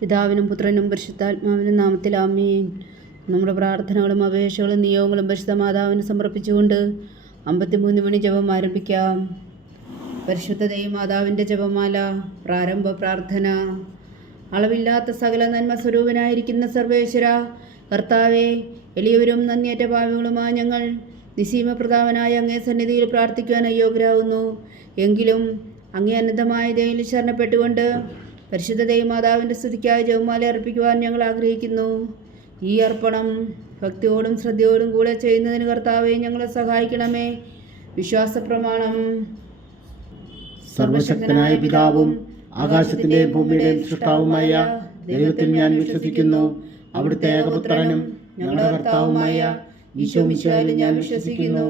പിതാവിനും പുത്രനും പരിശുദ്ധാത്മാവിനും നാമത്തിൽ ആമേൻ. നമ്മുടെ പ്രാർത്ഥനകളും അപേക്ഷകളും നിയോഗങ്ങളും പരിശുദ്ധ മാതാവിന് സമർപ്പിച്ചുകൊണ്ട് 53 മണി ജപം ആരംഭിക്കാം. പരിശുദ്ധ ദൈവമാതാവിൻ്റെ ജപമാല. പ്രാരംഭ പ്രാർത്ഥന. അളവില്ലാത്ത സകല നന്മ സ്വരൂപനായിരിക്കുന്ന സർവേശ്വര കർത്താവെ, എളിയവരും നന്ദിയേറ്റ പാപികളുമായ ഞങ്ങൾ നിസീമ പ്രതാപനായ അങ്ങേ സന്നിധിയിൽ പ്രാർത്ഥിക്കുവാൻ അയോഗ്യരാകുന്നു. എങ്കിലും അങ്ങേ അനന്തമായ ദയയിൽ ശരണപ്പെട്ടുകൊണ്ട് പരിശുദ്ധ ദൈവമാതാവിൻ്റെ സ്തുതിക്കായി ജപമാല അർപ്പിക്കുവാൻ ഞങ്ങൾ ആഗ്രഹിക്കുന്നു. ഈ അർപ്പണം ഭക്തിയോടും ശ്രദ്ധയോടും കൂടെ ചെയ്യുന്നതിന് കർത്താവെ ഞങ്ങളെ സഹായിക്കണമേ. വിശ്വാസ പ്രമാണം. സർവശക്തനായ പിതാവും ആകാശത്തിന്റെയും ഭൂമിയുടെയും സൃഷ്ടാവുമായ ദൈവത്തിൽ ഞാൻ വിശ്വസിക്കുന്നു. അവിടുത്തെ ഏകപുത്രനും ഞങ്ങളുടെ കർത്താവുമായ ഈശോ മിശിഹായിലും ഞാൻ വിശ്വസിക്കുന്നു.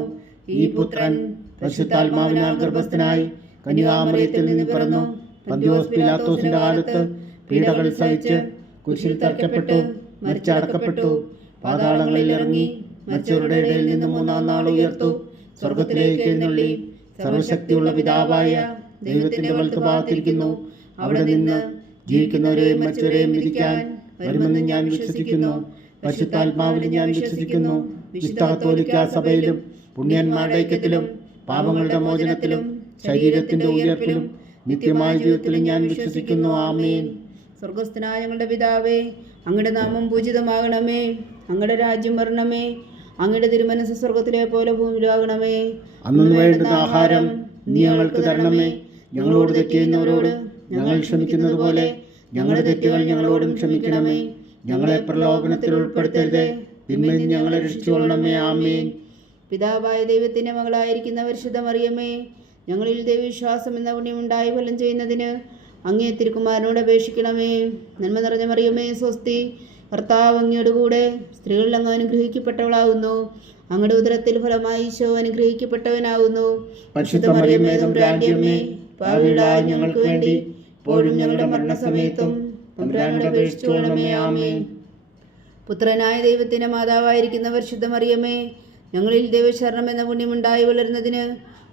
ഈ പുത്രൻ പരിശുദ്ധാത്മാവിനാൽ ഗർഭസ്ഥനായി കന്യകാമറിയത്തിൽ നിന്ന് പിറന്നു, പന്തിയോസ് പീലാത്തോസിന്റെ കാലത്ത് പീഡകൾ സഹിച്ച് കുരിശിൽ തറയ്ക്കപ്പെട്ടു, മരിച്ചടക്കപ്പെട്ടു, പാതാളങ്ങളിൽ ഇറങ്ങി മരിച്ചവരുടെ ഇടയിൽ നിന്ന് 3-ാം നാൾ ഉയർത്തു, സ്വർഗത്തിലേക്ക് എഴുന്നള്ളി, സർവശക്തിയുള്ള പിതാവായ ദൈവത്തിന്റെ വലത്തുഭാഗത്തിരിക്കുന്നു. അവിടെ നിന്ന് ജീവിക്കുന്നവരെയും മരിച്ചവരെയും വിധിക്കാൻ വരുമെന്ന് ഞാൻ വിശ്വസിക്കുന്നു. പരിശുദ്ധാത്മാവിലും ഞാൻ വിശ്വസിക്കുന്നു. വിശുദ്ധ കത്തോലിക്കാ സഭയിലും പുണ്യന്മാരുടെ ഐക്യത്തിലും പാപങ്ങളുടെ മോചനത്തിലും ശരീരത്തിന്റെ ഉയർപ്പിലും നിത്യമായ ജീവിതത്തിലും ഞാൻ വിശ്വസിക്കുന്നു. ആമേൻ. സ്വർഗസ്ഥനായ ഞങ്ങളുടെ പിതാവേ, അങ്ങയുടെ നാമം പൂജിതമാകണമേ. അങ്ങയുടെ രാജ്യം വരണമേ. അങ്ങയുടെ തിരുമനസ്സ് സ്വർഗത്തിലെ പോലെ ഭൂമിയിലാകണമേ. അന്നു വേണ്ടുന്ന ആഹാരം നീ ഞങ്ങൾക്ക് തരണമേ. ഞങ്ങളോട് തെറ്റ് ചെയ്യുന്നവരോട് ഞങ്ങൾ ക്ഷമിക്കുന്നത് പോലെ ഞങ്ങളുടെ തെറ്റുകൾ ഞങ്ങളോടും ക്ഷമിക്കണമേ. ഞങ്ങളെ പ്രലോഭനത്തിൽ ഉൾപ്പെടുത്തരുതേ, തിന്മയിൽ നിന്ന് ഞങ്ങളെ രക്ഷിച്ചുകൊള്ളണമേ. ആമേൻ. പിതാവായ ദൈവത്തിന്റെ മകളായിരിക്കുന്ന പരിശുദ്ധ മറിയമേ, ഞങ്ങളിൽ ദൈവവിശ്വാസം എന്ന പുണ്യമുണ്ടായി ഫലം ചെയ്യുന്നതിന് അങ്ങേ തിരുക്കുമാരനോട് അപേക്ഷിക്കണമേ. നന്മ നിറഞ്ഞ മറിയമേ, സ്വസ്തി. കർത്താവ് അങ്ങയുടെ കൂടെ സ്ത്രീകളിൽ അങ്ങ് അനുഗ്രഹിക്കപ്പെട്ടവളാകുന്നു. അങ്ങയുടെ ഉദരത്തിൽ ഫലമായി ഈശോ അനുഗ്രഹിക്കപ്പെട്ടവനാകുന്നു. പരിശുദ്ധ മറിയമേ തമ്പുരാന്റെ അമ്മേ, പാപികളായ ഞങ്ങൾക്ക് വേണ്ടി ഇപ്പോഴും ഞങ്ങളുടെ മരണസമയത്തും തമ്പുരാനോട് അപേക്ഷിച്ചുകൊള്ളണമേ. ആമേൻ. പുത്രനായ ദൈവത്തിന്റെ മാതാവായിരിക്കുന്ന പരിശുദ്ധ മറിയമേ, ഞങ്ങളിൽ ദൈവശരണം എന്ന പുണ്യമുണ്ടായി വളരുന്നതിന്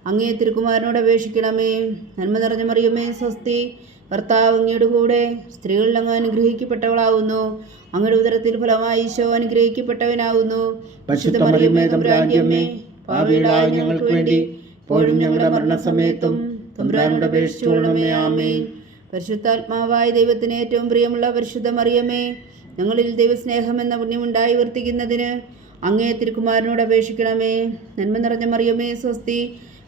അങ്ങേ തിരുക്കുമാരനോട് അപേക്ഷിക്കണമേ. നന്മ നിറഞ്ഞ മറിയമേ, സ്വസ്തി. കർത്താവ് അങ്ങയുടെ കൂടെ സ്ത്രീകളിൽ അങ്ങ് അനുഗ്രഹിക്കപ്പെട്ടവളാകുന്നു. അങ്ങയുടെ ഉദരത്തിൽ ഫലമായി ഈശോ അനുഗ്രഹിക്കപ്പെട്ടവനാകുന്നു. പരിശുദ്ധ മറിയമേ തമ്പുരാന്റെ അമ്മേ, പാപികളായ ഞങ്ങൾക്ക് വേണ്ടി ഇപ്പോഴും ഞങ്ങളുടെ മരണസമയത്തും തമ്പുരാനോട് അപേക്ഷിച്ചുകൊള്ളണമേ. ആമേൻ. പരിശുദ്ധാത്മാവായ ദൈവത്തിന് ഏറ്റവും പ്രിയമുള്ള പരിശുദ്ധ മറിയമേ, ഞങ്ങളിൽ ദൈവസ്നേഹം എന്ന പുണ്യമുണ്ടായി വർത്തിക്കുന്നതിന് അങ്ങേ തിരുക്കുമാരനോട് അപേക്ഷിക്കണമേ. നന്മ നിറഞ്ഞ മറിയമേ, സ്വസ്തി.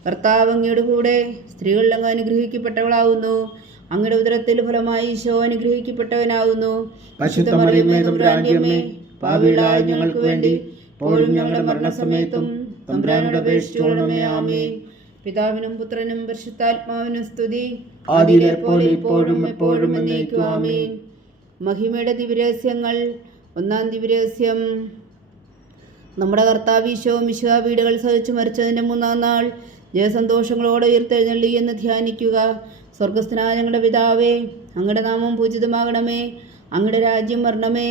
കർത്താവ് അങ്ങയുടെ കൂടെ സ്ത്രീകളിൽ അങ്ങ് അനുഗ്രഹിക്കപ്പെട്ടവളാകുന്നു. അങ്ങയുടെ ഉദരത്തിൽ ഫലമായി ഈശോ അനുഗ്രഹിക്കപ്പെട്ടവനാകുന്നു. പരിശുദ്ധ മറിയമേ തമ്പുരാന്റെ അമ്മേ, പാപികളായ ഞങ്ങൾക്ക് വേണ്ടി ഇപ്പോഴും ഞങ്ങളുടെ മരണസമയത്തും തമ്പുരാനോട് അപേക്ഷിച്ചുകൊള്ളണമേ. ആമേൻ. പിതാവിനും പുത്രനും പരിശുദ്ധാത്മാവിനും സ്തുതി. ആദിയിലെ പോലെ ഇപ്പോഴും എപ്പോഴും എന്നേക്കും. ആമേൻ. മഹിമയുടെ ദിവ്യരഹസ്യങ്ങൾ. 1-ാം ദിവ്യരഹസ്യം. നമ്മുടെ കർത്താവ് ഈശോ മിശിഹാ പീഡകൾ സഹിച്ചു മരിച്ചതിൻ്റെ 3-ാം നാൾ ജയസന്തോഷങ്ങളോടെ ഉയർത്തെഴുന്നള്ളി എന്ന് ധ്യാനിക്കുക. സ്വർഗസ്ഥനായ ഞങ്ങളുടെ പിതാവേ, അങ്ങയുടെ നാമം പൂജിതമാകണമേ. അങ്ങയുടെ രാജ്യം വരണമേ.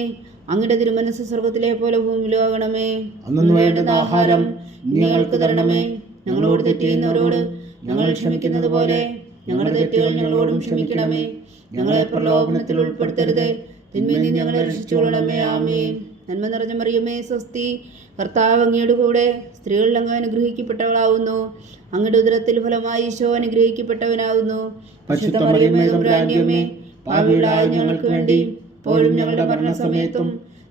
അങ്ങയുടെ തിരുമനസ്സ് സ്വർഗത്തിലെ പോലെ ഭൂമിയിലാകണമേ. അന്നു വേണ്ടുന്ന ആഹാരം ഞങ്ങൾക്ക് തരണമേ. ഞങ്ങളോട് തെറ്റ് ചെയ്യുന്നവരോട് ഞങ്ങൾ ക്ഷമിക്കുന്നത് പോലെ ഞങ്ങളുടെ തെറ്റുകൾ ഞങ്ങളോടും ക്ഷമിക്കണമേ. ഞങ്ങളെ പ്രലോഭനത്തിൽ ഉൾപ്പെടുത്തരുതേ, തിന്മയിൽ നിന്ന് ഞങ്ങളെ രക്ഷിച്ചുകൊള്ളണമേ. ആമേൻ. നന്മ നിറഞ്ഞ മറിയമേ, സ്വസ്തി. കർത്താവ് അങ്ങയുടെ കൂടെ സ്ത്രീകളിൽ അങ്ങ് അനുഗ്രഹിക്കപ്പെട്ടവളാകുന്നു. അങ്ങയുടെ ഉദരത്തിൽ ഫലമായി ഈശോ അനുഗ്രഹിക്കപ്പെട്ടവനാകുന്നു. പരിശുദ്ധ മറിയമേ തമ്പുരാന്റെ അമ്മേ, പാപികളായ ഞങ്ങൾക്ക് വേണ്ടി ഇപ്പോഴും ഞങ്ങളുടെ മരണസമയത്തും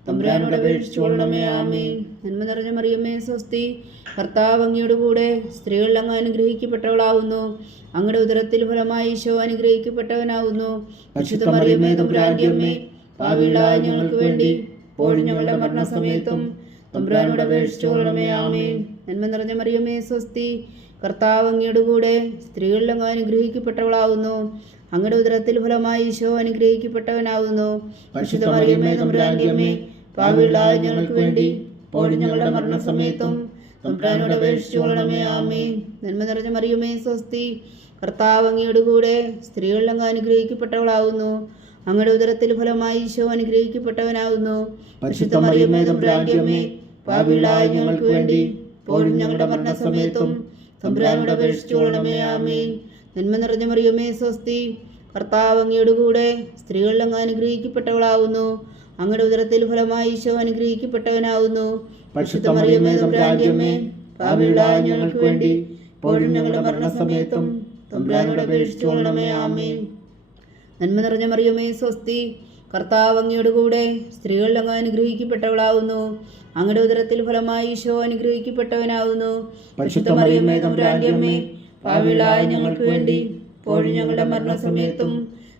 തമ്പുരാനോട് അപേക്ഷിച്ചുകൊള്ളണമേ. ആമേൻ. നന്മ നിറഞ്ഞ മറിയമേ, സ്വസ്തി. കർത്താവ് അങ്ങയുടെ കൂടെ സ്ത്രീകളിൽ അങ്ങ് അനുഗ്രഹിക്കപ്പെട്ടവളാകുന്നു. അങ്ങയുടെ ഉദരത്തിൽ ഫലമായി ഈശോ അനുഗ്രഹിക്കപ്പെട്ടവനാകുന്നു. പരിശുദ്ധ മറിയമേ തമ്പുരാന്റെ അമ്മേ, പാപികളായ ഞങ്ങൾക്ക് വേണ്ടി ഇപ്പോഴും ഞങ്ങളുടെ മരണസമയത്തും തമ്പുരാനോട് അപേക്ഷിച്ചുകൊള്ളണമേ. ആമേൻ. നന്മ നിറഞ്ഞ മറിയമേ, സ്വസ്തി. കർത്താവ് അങ്ങയുടെ കൂടെ സ്ത്രീകളിൽ അങ്ങ് അനുഗ്രഹിക്കപ്പെട്ടവളാകുന്നു. അങ്ങയുടെ ഉദരത്തിൽ ഫലമായി ഈശോ അനുഗ്രഹിക്കപ്പെട്ടവനാകുന്നു. പരിശുദ്ധ മറിയമേ തമ്പുരാന്റെ അമ്മേ, പാപികളായ ഞങ്ങൾക്ക് വേണ്ടി ഇപ്പോഴും ഞങ്ങളുടെ മരണസമയത്തും തമ്പുരാനോട് അപേക്ഷിച്ചുകൊള്ളണമേ. ആമേൻ. നന്മ നിറഞ്ഞ മറിയമേ, സ്വസ്തി. കർത്താവ് അങ്ങയുടെ കൂടെ സ്ത്രീകളിൽ അങ്ങ് അനുഗ്രഹിക്കപ്പെട്ടവളാകുന്നു. അങ്ങയുടെ ഉദരത്തിൽ ഫലമായി ഈശോ അനുഗ്രഹിക്കപ്പെട്ടവനാകുന്നു. പരിശുദ്ധ മറിയമേ തമ്പുരാന്റെ അമ്മേ, പാപികളായ ഞങ്ങൾക്ക് വേണ്ടി ഇപ്പോഴും ഞങ്ങളുടെ മരണസമയത്തും തമ്പുരാനോട് അപേക്ഷിച്ചുകൊള്ളണമേ. ആമേൻ. നന്മ നിറഞ്ഞ മറിയമേ, സ്വസ്തി. കർത്താവ് അങ്ങയുടെ കൂടെ സ്ത്രീകളിൽ അങ്ങ് അനുഗ്രഹിക്കപ്പെട്ടവളാവുന്നു. അങ്ങയുടെ ഉദരത്തിൽ ഫലമായി ഈശോ അനുഗ്രഹിക്കപ്പെട്ടവനാവുന്നു. പരിശുദ്ധ മറിയമേ തമ്പുരാന്റെ അമ്മേ, പാപികളായ ഞങ്ങൾക്ക് വേണ്ടി ഇപ്പോഴും ഞങ്ങളുടെ മരണസമയത്തും തമ്പുരാനോട് അപേക്ഷിച്ചുകൊള്ളണമേ. ആമേൻ. നന്മ നിറഞ്ഞ മറിയമേ സ്വസ്തി, കർത്താവ് അങ്ങയുടെ കൂടെ സ്ത്രീകളിൽ അങ്ങ് അനുഗ്രഹിക്കപ്പെട്ടവളാവുന്നു. അങ്ങയുടെ ഉദരത്തിൽ ഫലമായി ഈശോ അനുഗ്രഹിക്കപ്പെട്ടവനാവുന്നു. പരിശുദ്ധ മറിയമേ തമ്പുരാന്റെ അമ്മേ, പാപികളായ ഞങ്ങൾക്ക് വേണ്ടി ഇപ്പോഴും ഞങ്ങളുടെ മരണസമയത്തും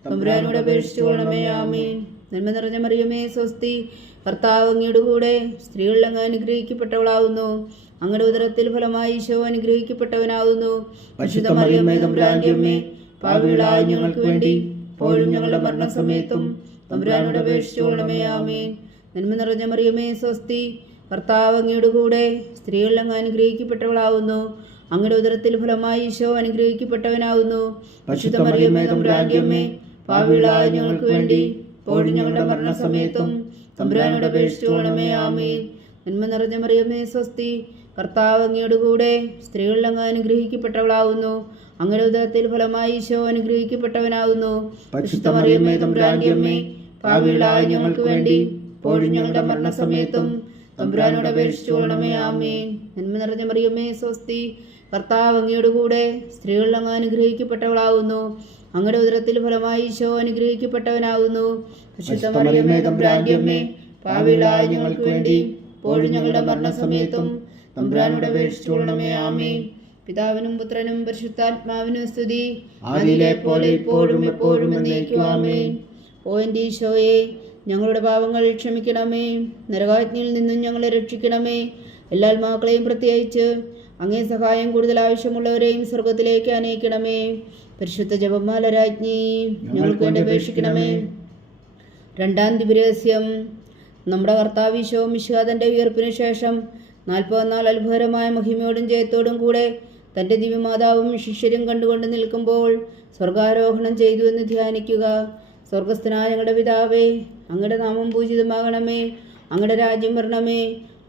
തമ്പുരാനോട് അപേക്ഷിച്ചുകൊള്ളണമേ. ആമേൻ. നന്മ നിറഞ്ഞ മറിയമേ സ്വസ്തി, കർത്താവ് അങ്ങയുടെ കൂടെ സ്ത്രീകളിൽ അങ്ങ് അനുഗ്രഹിക്കപ്പെട്ടവളാവുന്നു. അങ്ങയുടെ ഉദരത്തിൽ ഫലമായി ഈശോ അനുഗ്രഹിക്കപ്പെട്ടവനാവുന്നു. പരിശുദ്ധ മറിയമേ തമ്പുരാന്റെ അമ്മേ, പാപികളായ ഞങ്ങൾക്ക് വേണ്ടി ഇപ്പോഴും ഞങ്ങളുടെ മരണസമയത്തും തമ്പുരാനോട് അപേക്ഷിച്ചുകൊള്ളണമേ. ആമേൻ. നന്മ നിറഞ്ഞ മറിയമേ സ്വസ്തി, കർത്താവ് അങ്ങയുടെ കൂടെ സ്ത്രീകളിൽ അങ്ങ് അനുഗ്രഹിക്കപ്പെട്ടവളാവുന്നു. അങ്ങയുടെ ഉദരത്തിൽ ഫലമായി ഈശോ അനുഗ്രഹിക്കപ്പെട്ടവനാവുന്നു. പരിശുദ്ധ മറിയമേ തമ്പുരാന്റെ അമ്മേ, പാപികളായ ഞങ്ങൾക്ക് വേണ്ടി ഇപ്പോഴും ഞങ്ങളുടെ മരണസമയത്തും തമ്പുരാനോട് അപേക്ഷിച്ചുകൊള്ളണമേ. ആമേൻ. നന്മ നിറഞ്ഞ മറിയമേ സ്വസ്തി, കർത്താവ് അങ്ങയുടെ കൂടെ സ്ത്രീകളിൽ അങ്ങ് അനുഗ്രഹിക്കപ്പെട്ടവളാവുന്നു. അങ്ങയുടെ ഉദരത്തിൽ ഫലമായി ഈശോ അനുഗ്രഹിക്കപ്പെട്ടവനാവുന്നു. പരിശുദ്ധ മറിയമേ തമ്പുരാന്റെ അമ്മേ, പാപികളായ ഞങ്ങൾക്ക് വേണ്ടി ഇപ്പോഴും ഞങ്ങളുടെ മരണസമയത്തും തമ്പുരാനോട് അപേക്ഷിച്ചുകൊള്ളണമേ. ആമേൻ. നന്മ നിറഞ്ഞ മറിയമേ സ്വസ്തി, കർത്താവ് അങ്ങയുടെ കൂടെ സ്ത്രീകളിൽ അങ്ങ് അനുഗ്രഹിക്കപ്പെട്ടവളാവുന്നു. അങ്ങയുടെ ഉദരത്തിൽ ഫലമായി ഈശോ അനുഗ്രഹിക്കപ്പെട്ടവനാവുന്നു. പരിശുദ്ധ മറിയമേ തമ്പുരാന്റെ അമ്മേ, പാപികളായ ഞങ്ങൾക്ക് വേണ്ടി ഇപ്പോഴും ഞങ്ങളുടെ മരണസമയത്തും തമ്പുരാനോട് അപേക്ഷിച്ചുകൊള്ളണമേ. ആമേൻ. പിതാവിനും പുത്രനും പരിശുദ്ധാത്മാവിനും സ്തുതി, ആദിയിലെ പോലെ ഇപ്പോഴും എപ്പോഴും എന്നേക്കും. ആമേൻ. ഓ എൻ്റെ ഈശോയെ, ഞങ്ങളുടെ പാപങ്ങൾ ക്ഷമിക്കണമേ. നരകാജ്ഞയിൽ നിന്നും ഞങ്ങളെ രക്ഷിക്കണമേ. എല്ലാ ആത്മാക്കളെയും പ്രത്യേകിച്ച് അങ്ങേ സഹായം കൂടുതൽ ആവശ്യമുള്ളവരെയും സ്വർഗത്തിലേക്ക് അനയിക്കണമേ. പരിശുദ്ധ ജപമാല രാജ്ഞി, ഞങ്ങൾക്ക് വേണ്ടി അപേക്ഷിക്കണമേ. രണ്ടാം ദിവ്യരഹസ്യം. നമ്മുടെ കർത്താവ് ഈശോ മിശിഹാ തൻ്റെ ഉയർപ്പിന് ശേഷം 40 നാൾ അത്ഭുതകരമായ മഹിമയോടും ജയത്തോടും കൂടെ തൻ്റെ ദിവ്യമാതാവും ശിഷ്യരും കണ്ടുകൊണ്ട് നിൽക്കുമ്പോൾ സ്വർഗാരോഹണം ചെയ്തു എന്ന് ധ്യാനിക്കുക. സ്വർഗസ്ഥനായ ഞങ്ങളുടെ പിതാവേ, അങ്ങയുടെ നാമം പൂജിതമാകണമേ. അങ്ങയുടെ രാജ്യം വരണമേ.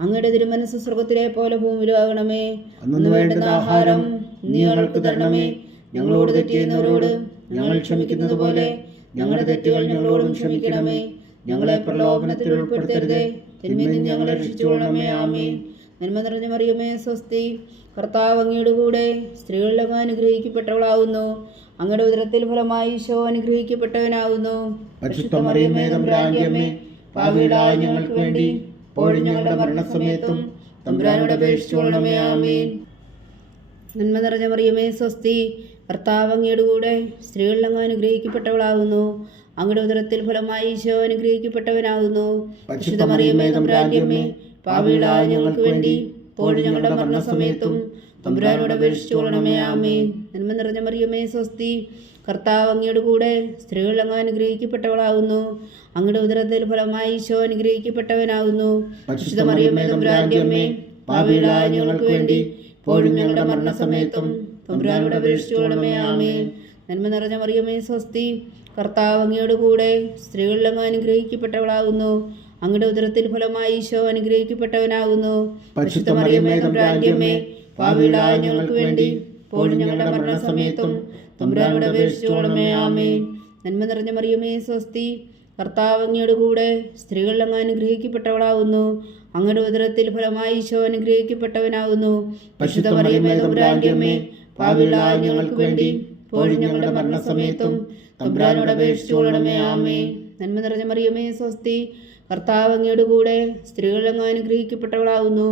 അങ്ങയുടെ തിരുമനസ്സ് സ്വർഗത്തിലെ പോലെ ഭൂമിയിലാകണമേ. അന്നു വേണ്ടുന്ന ആഹാരം നീ ഞങ്ങൾക്ക് തരണമേ. ഞങ്ങളോട് തെറ്റ് ചെയ്യുന്നവരോട് ഞങ്ങൾ ക്ഷമിക്കുന്നത് പോലെ ഞങ്ങളുടെ തെറ്റുകൾ ഞങ്ങളോടും ക്ഷമിക്കണമേ. ഞങ്ങളെ പ്രലോഭനത്തിൽ ഉൾപ്പെടുത്തരുതേ, തിന്മയിൽ നിന്ന് ഞങ്ങളെ രക്ഷിച്ചുകൊള്ളണമേ. ആമേൻ. നന്മ നിറഞ്ഞ മറിയമേ സ്വസ്തി, കർത്താവ് അങ്ങയുടെ കൂടെ സ്ത്രീകളിൽ അങ്ങ് അനുഗ്രഹിക്കപ്പെട്ടവളാവുന്നു. അങ്ങയുടെ ഉദരത്തിൽ ഫലമായി ഈശോ അനുഗ്രഹിക്കപ്പെട്ടവനാവുന്നു. പരിശുദ്ധ മറിയമേ തമ്പുരാന്റെ അമ്മേ, പാപികളായ ഞങ്ങൾക്ക് വേണ്ടി ഇപ്പോഴും ഞങ്ങളുടെ മരണസമയത്തും തമ്പുരാനോട് അപേക്ഷിച്ചുകൊള്ളണമേ. ആമേൻ. നന്മ നിറഞ്ഞ മറിയമേ സ്വസ്തി, കർത്താവ് അങ്ങയുടെ കൂടെ സ്ത്രീകളിൽ അങ്ങ് അനുഗ്രഹിക്കപ്പെട്ടവളാവുന്നു. അങ്ങയുടെ ഉദരത്തിൽ ഫലമായി ഈശോ അനുഗ്രഹിക്കപ്പെട്ടവനാകുന്നു. പരിശുദ്ധ മറിയമേ തമ്പുരാന്റെ അമ്മേ, പാപികളായ ഞങ്ങൾക്ക് വേണ്ടി ഇപ്പോഴും ഞങ്ങളുടെ മരണസമയത്തും തമ്പുരാനോട് അപേക്ഷിച്ചുകൊള്ളണമേ. ആമേൻ. നന്മ നിറഞ്ഞ മറിയമേ സ്വസ്തി, കർത്താവ് അങ്ങയുടെ കൂടെ സ്ത്രീകളിൽ അങ്ങ് അനുഗ്രഹിക്കപ്പെട്ടവളാകുന്നു. അങ്ങയുടെ ഉദരത്തിൽ ഫലമായി ഈശോ അനുഗ്രഹിക്കപ്പെട്ടവനാകുന്നു. പരിശുദ്ധ മറിയമേ തമ്പുരാന്റെ അമ്മേ, പാപികളായ ഞങ്ങൾക്ക് വേണ്ടി ഇപ്പോഴും ഞങ്ങളുടെ മരണസമയത്തും തമ്പുരാനോട് അപേക്ഷിച്ചുകൊള്ളണമേ. ആമേൻ. നന്മ നിറഞ്ഞ മറിയമേ സ്വസ്തി, കർത്താവ് അങ്ങയുടെ കൂടെ സ്ത്രീകളിൽ അങ്ങ് അനുഗ്രഹിക്കപ്പെട്ടവളാകുന്നു. അങ്ങയുടെ ഉദരത്തിൽ ഫലമായി ഈശോ അനുഗ്രഹിക്കപ്പെട്ടവനാകുന്നു. പരിശുദ്ധ മറിയമേ തമ്പുരാന്റെ അമ്മേ, പാപികളായ ഞങ്ങൾക്ക് വേണ്ടി ഇപ്പോഴും ഞങ്ങളുടെ മരണസമയത്തും തമ്പുരാനോട് അപേക്ഷിച്ചുകൊള്ളണമേ. ആമേൻ. നന്മ നിറഞ്ഞ മറിയമേ സ്വസ്തി, കർത്താവ് അങ്ങയുടെ കൂടെ സ്ത്രീകളിൽ അങ്ങ് അനുഗ്രഹിക്കപ്പെട്ടവളാകുന്നു. അങ്ങയുടെ ഉദരത്തിൽ ഫലമായി ഈശോ അനുഗ്രഹിക്കപ്പെട്ടവനാകുന്നു. പരിശുദ്ധ മറിയമേ തമ്പുരാന്റെ അമ്മേ, പാപികളായ ഞങ്ങൾക്ക് വേണ്ടി ഇപ്പോഴും ഞങ്ങളുടെ മരണസമയത്തും തമ്പുരാനോട് അപേക്ഷിച്ചുകൊള്ളണമേ. ആമേൻ. നന്മ നിറഞ്ഞ മറിയമേ സ്വസ്തി, കർത്താവ് അങ്ങയുടെ കൂടെ സ്ത്രീകളിൽ അങ്ങ് അനുഗ്രഹിക്കപ്പെട്ടവളാകുന്നു.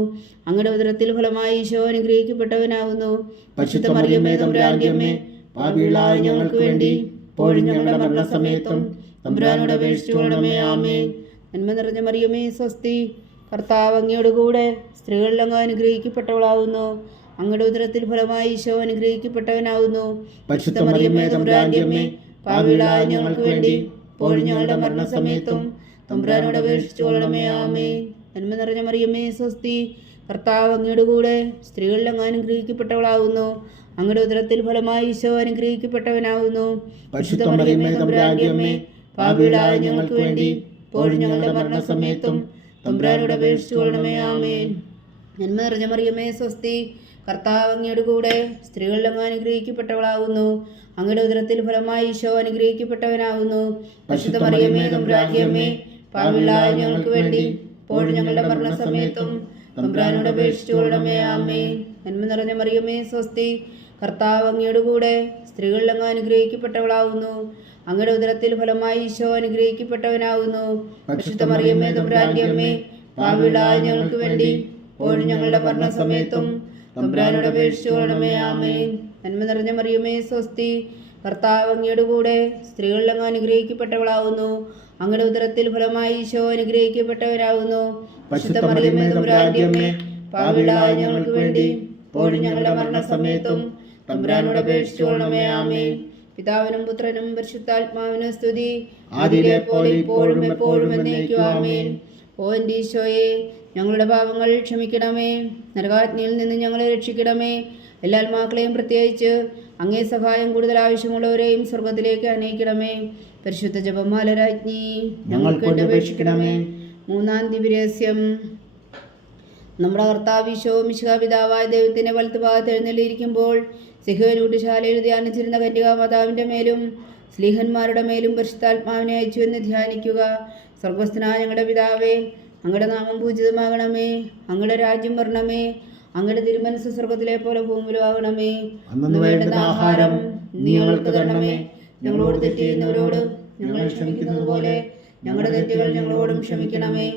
അങ്ങയുടെ ഉദരത്തിൽ ഫലമായി ഈശോ അനുഗ്രഹിക്കപ്പെട്ടവനാകുന്നു. പരിശുദ്ധ മറിയമേ തമ്പുരാന്റെ അമ്മേ, പാപികളായ ഞങ്ങൾക്ക് വേണ്ടി ഇപ്പോഴും ഞങ്ങളുടെ മരണസമയത്തും തമ്പുരാനോട് അപേക്ഷിച്ചുകൊള്ളണമേ. ആമേൻ. നന്മ നിറഞ്ഞ മറിയമേ സ്വസ്തി, കർത്താവ് അങ്ങയുടെ കൂടെ സ്ത്രീകളിൽ അങ്ങ് അനുഗ്രഹിക്കപ്പെട്ടവളാകുന്നു. അങ്ങയുടെ ഉദരത്തിൽ ഫലമായി ഈശോ അനുഗ്രഹിക്കപ്പെട്ടവനാകുന്നു. പരിശുദ്ധ മറിയമേ തമ്പുരാന്റെ അമ്മേ, പാപികളായ ഞങ്ങൾക്ക് വേണ്ടി ഇപ്പോഴും ഞങ്ങളുടെ മരണസമയത്തും തമ്പുരാനോട് അപേക്ഷിച്ചുകൊള്ളണമേ. ആമേൻ. നന്മ നിറഞ്ഞ മറിയമേ സ്വസ്തി, കർത്താവ് അങ്ങയുടെ കൂടെ സ്ത്രീകളിൽ അങ്ങ് അനുഗ്രഹിക്കപ്പെട്ടവളാകുന്നു. അങ്ങയുടെ ഉദരത്തിൽ ഫലമായി ഈശോ അനുഗ്രഹിക്കപ്പെട്ടവനാകുന്നു. പരിശുദ്ധ മറിയമേ തമ്പുരാന്റെ അമ്മേ, പാപികളായ ഞങ്ങൾക്ക് വേണ്ടി ഇപ്പോഴും ഞങ്ങളുടെ മരണസമയത്തും തമ്പുരാനോട് അപേക്ഷിച്ചുകൊള്ളണമേ. ആമേൻ. നന്മ നിറഞ്ഞ മറിയമേ സ്വസ്തി, കർത്താവ് അങ്ങയുടെ കൂടെ സ്ത്രീകളിൽ അങ്ങ് അനുഗ്രഹിക്കപ്പെട്ടവളാകുന്നു. അങ്ങയുടെ ഉദരത്തിൽ ഫലമായി ഈശോ അനുഗ്രഹിക്കപ്പെട്ടവനാകുന്നു. പരിശുദ്ധ മറിയമേ തമ്പുരാന്റെ അമ്മേ, പാപികളായ ഞങ്ങൾക്ക് വേണ്ടി ഇപ്പോഴും ഞങ്ങളുടെ മരണസമയത്തും തമ്പുരാനോട് അപേക്ഷിച്ചുകൊള്ളണമേ. ആമേൻ. നന്മ നിറഞ്ഞ മറിയമേ സ്വസ്തി, കർത്താവ് അങ്ങയുടെ കൂടെ സ്ത്രീകളിൽ അങ്ങ് അനുഗ്രഹിക്കപ്പെട്ടവളാകുന്നു. അങ്ങയുടെ ഉദരത്തിൽ ഫലമായി ഈശോ അനുഗ്രഹിക്കപ്പെട്ടവനാകുന്നു. പരിശുദ്ധ മറിയമേ തമ്പുരാന്റെ അമ്മേ, പാപികളായ ഞങ്ങൾക്ക് വേണ്ടി ഇപ്പോഴും ഞങ്ങളുടെ മരണസമയത്തും തമ്പുരാനോട് അപേക്ഷിച്ചുകൊള്ളണമേ. ആമേൻ. നന്മ നിറഞ്ഞ മറിയമേ സ്വസ്തി, കർത്താവ് അങ്ങയുടെ കൂടെ സ്ത്രീകളിൽ അങ്ങ് അനുഗ്രഹിക്കപ്പെട്ടവളാകുന്നു. അങ്ങയുടെ ഉദരത്തിൽ ഫലമായി ഈശോ അനുഗ്രഹിക്കപ്പെട്ടവനാകുന്നു. പരിശുദ്ധ മറിയമേ തമ്പുരാന്റെ അമ്മേ, പാപികളായ ഞങ്ങൾക്ക് വേണ്ടി ഇപ്പോഴും ഞങ്ങളുടെ മരണസമയത്തും തമ്പുരാനോട് അപേക്ഷിച്ചുകൊള്ളണമേ. ആമേൻ. പിതാവിനും പുത്രനും പരിശുദ്ധാത്മാവിനും സ്തുതി, ആദിയിലെ പോലെ ഇപ്പോഴും എപ്പോഴും എന്നേക്കും. ആമേൻ. ഓ എൻ്റെ ഈശോയെ, ഞങ്ങളുടെ പാപങ്ങൾ ക്ഷമിക്കണമേ, നരകാഗ്നിയിൽ നിന്ന് ഞങ്ങളെ രക്ഷിക്കണമേ. എല്ലാ ആത്മാക്കളെയും പ്രത്യേകിച്ച് അങ്ങേ സഹായം കൂടുതൽ ആവശ്യമുള്ളവരെയും സ്വർഗത്തിലേക്ക് അനയിക്കണമേ. പരിശുദ്ധ ജപമാല രാജ്ഞി ഞങ്ങൾക്ക് വേണ്ടി അപേക്ഷിക്കണമേ. മൂന്നാം ദിവ്യരഹസ്യം. നമ്മുടെ കർത്താവ് ഈശോ മിശിഹാ പിതാവായ ദൈവത്തിൻ്റെ വലത്തുഭാഗത്ത് എഴുന്നള്ളിയിരിക്കുമ്പോൾ സിഹോനൂട്ടുശാലയിൽ ധ്യാനിച്ചിരുന്ന കന്യകാമാതാവിൻ്റെ മേലും സ്ലീഹന്മാരുടെ മേലും പരിശുദ്ധാത്മാവിനെ അയച്ചു എന്ന് ധ്യാനിക്കുക. സ്വർഗസ്ഥനായ ഞങ്ങളുടെ പിതാവേ, അങ്ങയുടെ നാമം പൂജിതമാകണമേ, അങ്ങയുടെ രാജ്യം വരണമേ, അങ്ങയുടെ തിരുമനസ് സ്വർഗത്തിലെ പോലെ ഭൂമിയിലും ആകണമേ. അന്നു വേണ്ടുന്ന ആഹാരം നീ ഞങ്ങൾക്ക് തരണമേ. ഞങ്ങളോട് തെറ്റ് ചെയ്യുന്നവരോട് ഞങ്ങൾ ക്ഷമിക്കുന്നത് പോലെ ഞങ്ങളുടെ തെറ്റുകൾ ഞങ്ങളോടും ക്ഷമിക്കണമേ.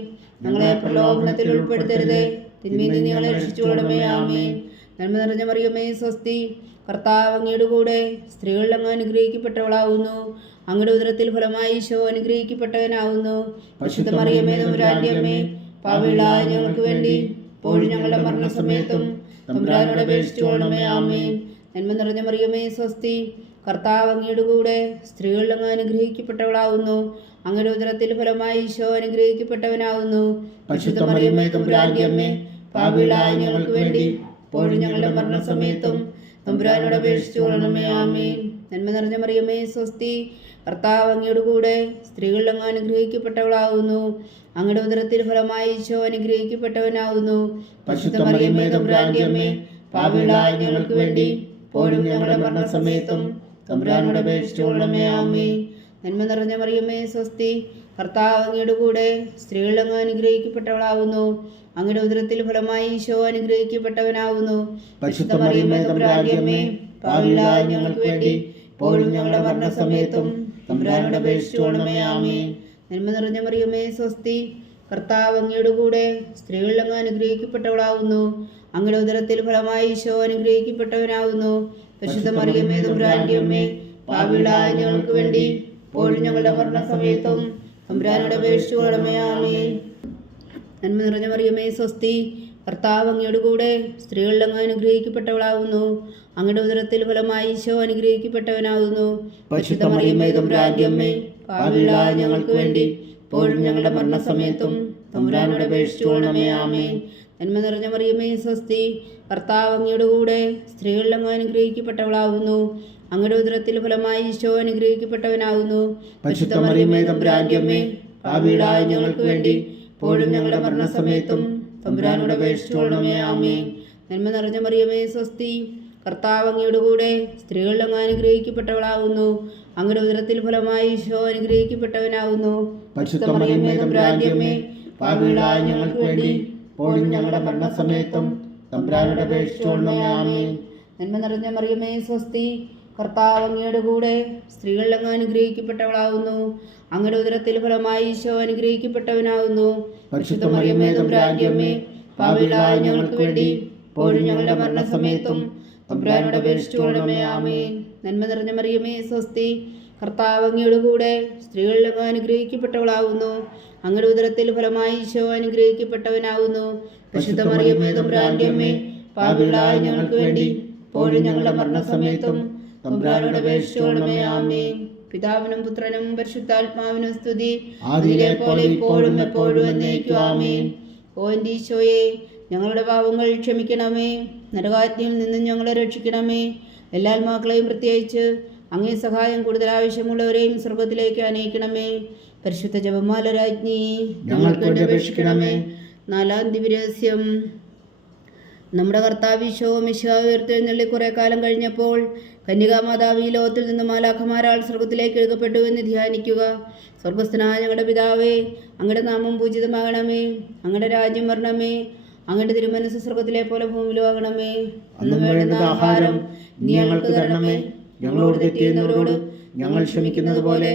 ഞങ്ങളെ പ്രലോഭനത്തിൽ ഉൾപ്പെടുത്തരുതേ, തിന്മയിൽ നിന്ന് ഞങ്ങളെ രക്ഷിച്ചുകൊള്ളണമേ. ആമേൻ. നന്മ നിറഞ്ഞ മറിയമേ സ്വസ്തി, കർത്താവ് അങ്ങയുടെ കൂടെ സ്ത്രീകളിൽ അങ്ങ് അനുഗ്രഹിക്കപ്പെട്ടവളാകുന്നു. അങ്ങയുടെ ഉദരത്തിൽ ഫലമായി ഈശോ അനുഗ്രഹിക്കപ്പെട്ടവനാകുന്നു. പരിശുദ്ധ മറിയമേ തമ്പുരാന്റെ അമ്മേ, പാപികളായ ഞങ്ങൾക്ക് വേണ്ടി ഇപ്പോഴും ഞങ്ങളുടെ മരണസമയത്തും തമ്പുരാനോട് അപേക്ഷിച്ചുകൊള്ളണമേ. ആമേൻ. നന്മ നിറഞ്ഞ മറിയമേ സ്വസ്തി, കർത്താവ് അങ്ങയുടെ കൂടെ സ്ത്രീകളിൽ അങ്ങ് അനുഗ്രഹിക്കപ്പെട്ടവളാകുന്നു. അങ്ങയുടെ ഉദരത്തിൽ ഫലമായി ഈശോ അനുഗ്രഹിക്കപ്പെട്ടവനാകുന്നു. പരിശുദ്ധ മറിയമേ തമ്പുരാന്റെ അമ്മേ, പാപികളായ ഞങ്ങൾക്ക് വേണ്ടി ഇപ്പോഴും ഞങ്ങളുടെ മരണസമയത്തും തമ്പുരാനോട് അപേക്ഷിച്ചുകൊള്ളണമേ. ആമേൻ. നന്മ നിറഞ്ഞ മറിയമേ സ്വസ്തി, കർത്താവ് അങ്ങയുടെ കൂടെ സ്ത്രീകളിൽ അങ്ങ് അനുഗ്രഹിക്കപ്പെട്ടവളാകുന്നു. അങ്ങയുടെ ഉദരത്തിൽ ഫലമായി ഈശോ അനുഗ്രഹിക്കപ്പെട്ടവനാകുന്നു. പരിശുദ്ധ മറിയമേ തമ്പുരാന്റെ അമ്മേ, പാപികളായ ഞങ്ങൾക്ക് വേണ്ടി ഇപ്പോഴും ഞങ്ങളുടെ മരണസമയത്തും തമ്പുരാനോട് അപേക്ഷിച്ചുകൊള്ളണമേ. ആമേൻ. നന്മ നിറഞ്ഞ മറിയമേ സ്വസ്തി, കർത്താവ് അങ്ങയുടെ കൂടെ സ്ത്രീകളിൽ അങ്ങ് അനുഗ്രഹിക്കപ്പെട്ടവളാകുന്നു. അങ്ങയുടെ ഉദരത്തിൽ ഫലമായി ഈശോ അനുഗ്രഹിക്കപ്പെട്ടവനാകുന്നു. പരിശുദ്ധ മറിയമേ തമ്പുരാന്റെ അമ്മേ, പാപികളായ ഞങ്ങൾക്ക് വേണ്ടി ഇപ്പോഴും ഞങ്ങളുടെ മരണസമയത്തും തമ്പുരാനോട് അപേക്ഷിച്ചുകൊള്ളണമേ. ആമേൻ. നന്മ നിറഞ്ഞ മറിയമേ സ്വസ്തി, കർത്താവ് അങ്ങയുടെ കൂടെ സ്ത്രീകളിൽ അങ്ങ് അനുഗ്രഹിക്കപ്പെട്ടവളാകുന്നു. അങ്ങയുടെ ഉദരത്തിൽ ഫലമായി ഈശോ അനുഗ്രഹിക്കപ്പെട്ടവനാകുന്നു. പരിശുദ്ധ മറിയമേ തമ്പുരാന്റെ അമ്മേ, പാപികളായ ഞങ്ങൾക്ക് വേണ്ടി ഇപ്പോഴും ഞങ്ങളുടെ മരണസമയത്തും തമ്പുരാനോട് അപേക്ഷിച്ചുകൊള്ളണമേ. ആമേൻ. നന്മ നിറഞ്ഞ മറിയമേ സ്വസ്തി, കർത്താവ് അങ്ങയുടെ കൂടെ സ്ത്രീകളിൽ അങ്ങ് അനുഗ്രഹിക്കപ്പെട്ടവളാകുന്നു. അങ്ങയുടെ ഉദരത്തിൽ ഫലമായി ഈശോ അനുഗ്രഹിക്കപ്പെട്ടവനാകുന്നു. പരിശുദ്ധ മറിയമേ തമ്പുരാന്റെ അമ്മേ, പാപികളായ ഞങ്ങൾക്ക് വേണ്ടി ഇപ്പോഴും ഞങ്ങളുടെ മരണസമയത്തും തമ്പുരാനോട് അപേക്ഷിച്ചുകൊള്ളണമേ. ആമേൻ. നന്മ നിറഞ്ഞ മറിയമേ സ്വസ്തി, കർത്താവ് അങ്ങയുടെ കൂടെ സ്ത്രീകളിൽ അങ്ങ് അനുഗ്രഹിക്കപ്പെട്ടവളാകുന്നു. അങ്ങയുടെ ഉദരത്തിൽ ഫലമായി ഈശോ അനുഗ്രഹിക്കപ്പെട്ടവനാകുന്നു. പരിശുദ്ധ മറിയമേ തമ്പുരാന്റെ അമ്മേ, പാപികളായ ഞങ്ങൾക്ക് വേണ്ടി ഇപ്പോഴും ഞങ്ങളുടെ മരണസമയത്തും തമ്പുരാനോട് അപേക്ഷിച്ചുകൊള്ളണമേ. ആമേൻ. നന്മ നിറഞ്ഞ മറിയമേ സ്വസ്തി, കർത്താവ് അങ്ങയുടെ കൂടെ സ്ത്രീകളിൽ അങ്ങ് അനുഗ്രഹിക്കപ്പെട്ടവളാകുന്നു. അങ്ങയുടെ ഉദരത്തിൽ ഫലമായി ഈശോ അനുഗ്രഹിക്കപ്പെട്ടവനാകുന്നു. പരിശുദ്ധ മറിയമേ തമ്പുരാന്റെ അമ്മേ, പാപികളായ ഞങ്ങൾക്ക് വേണ്ടി ഇപ്പോഴും ഞങ്ങളുടെ മരണസമയത്തും തമ്പുരാനോട് അപേക്ഷിച്ചുകൊള്ളണമേ. ആമേൻ. നന്മ നിറഞ്ഞ മറിയമേ സ്വസ്തി, കർത്താവ് അങ്ങയുടെ കൂടെ സ്ത്രീകളിൽ അങ്ങ് അനുഗ്രഹിക്കപ്പെട്ടവളാകുന്നു. അങ്ങയുടെ ഉദരത്തിൽ ഫലമായി ഈശോ അനുഗ്രഹിക്കപ്പെട്ടവനാകുന്നു. പരിശുദ്ധ മറിയമേ തമ്പുരാന്റെ അമ്മേ, പാപികളായ ഞങ്ങൾക്ക് വേണ്ടി ഇപ്പോഴും ഞങ്ങളുടെ മരണസമയത്തും തമ്പുരാനോട് അപേക്ഷിച്ചുകൊള്ളണമേ. ആമേൻ. നന്മ നിറഞ്ഞ മറിയമേ സ്വസ്തി, കർത്താവ് അങ്ങയുടെ കൂടെ സ്ത്രീകളിൽ അങ്ങ് അനുഗ്രഹിക്കപ്പെട്ടവളാകുന്നു. അങ്ങയുടെ ഉദരത്തിൽ ഫലമായി ഈശോ അനുഗ്രഹിക്കപ്പെട്ടവനാകുന്നു. പരിശുദ്ധ മറിയമേ തമ്പുരാന്റെ അമ്മേ, പാപികളായ ഞങ്ങൾക്ക് വേണ്ടി ഇപ്പോഴും ഞങ്ങളുടെ മരണസമയത്തും തമ്പുരാനോട് അപേക്ഷിച്ചുകൊള്ളണമേ. ആമേൻ. പിതാവിനും പുത്രനും പരിശുദ്ധാത്മാവിനും സ്തുതി, ആദിയിലെ പോലെ ഇപ്പോഴും എപ്പോഴും എന്നേക്കും. ആമേൻ. ഓ എൻ്റെ ഈശോയെ, ഞങ്ങളുടെ പാപങ്ങൾ ക്ഷമിക്കണമേ, നരകാഗ്നിയിൽ നിന്നും ഞങ്ങളെ രക്ഷിക്കണമേ. എല്ലാ ആത്മാക്കളെയും പ്രത്യേകിച്ച് അങ്ങേ സഹായം കൂടുതൽ ആവശ്യമുള്ളവരെയും സ്വർഗത്തിലേക്ക് അനയിക്കണമേ. പരിശുദ്ധ ജപമാല രാജ്ഞി ഞങ്ങൾക്ക് വേണ്ടി അപേക്ഷിക്കണമേ. നാലാം ദിവ്യരഹസ്യം. നമ്മുടെ കർത്താവ് ഈശോ മിശിഹാ ഉയർത്തെഴുന്നള്ളി കുറെ കാലം കഴിഞ്ഞപ്പോൾ കന്യകാമാതാവ് ഈ ലോകത്തിൽ നിന്ന് മാലാഖമാരാൽ സ്വർഗത്തിലേക്ക് എഴുതപ്പെട്ടു എന്ന് ധ്യാനിക്കുക. സ്വർഗസ്ഥനായ ഞങ്ങളുടെ പിതാവേ, അങ്ങയുടെ നാമം പൂജിതമാകണമേ, അങ്ങയുടെ രാജ്യം വരണമേ, അങ്ങയുടെ തിരുമനസ്സ് സ്വർഗത്തിലെ പോലെ ഭൂമിയിലും ആകണമേ. അന്ന് വേണ്ടുന്ന ആഹാരം നീ ഞങ്ങൾക്ക് തരണമേ. ഞങ്ങളോട് തെറ്റ് ചെയ്യുന്നവരോട് ഞങ്ങൾ ക്ഷമിക്കുന്നത് പോലെ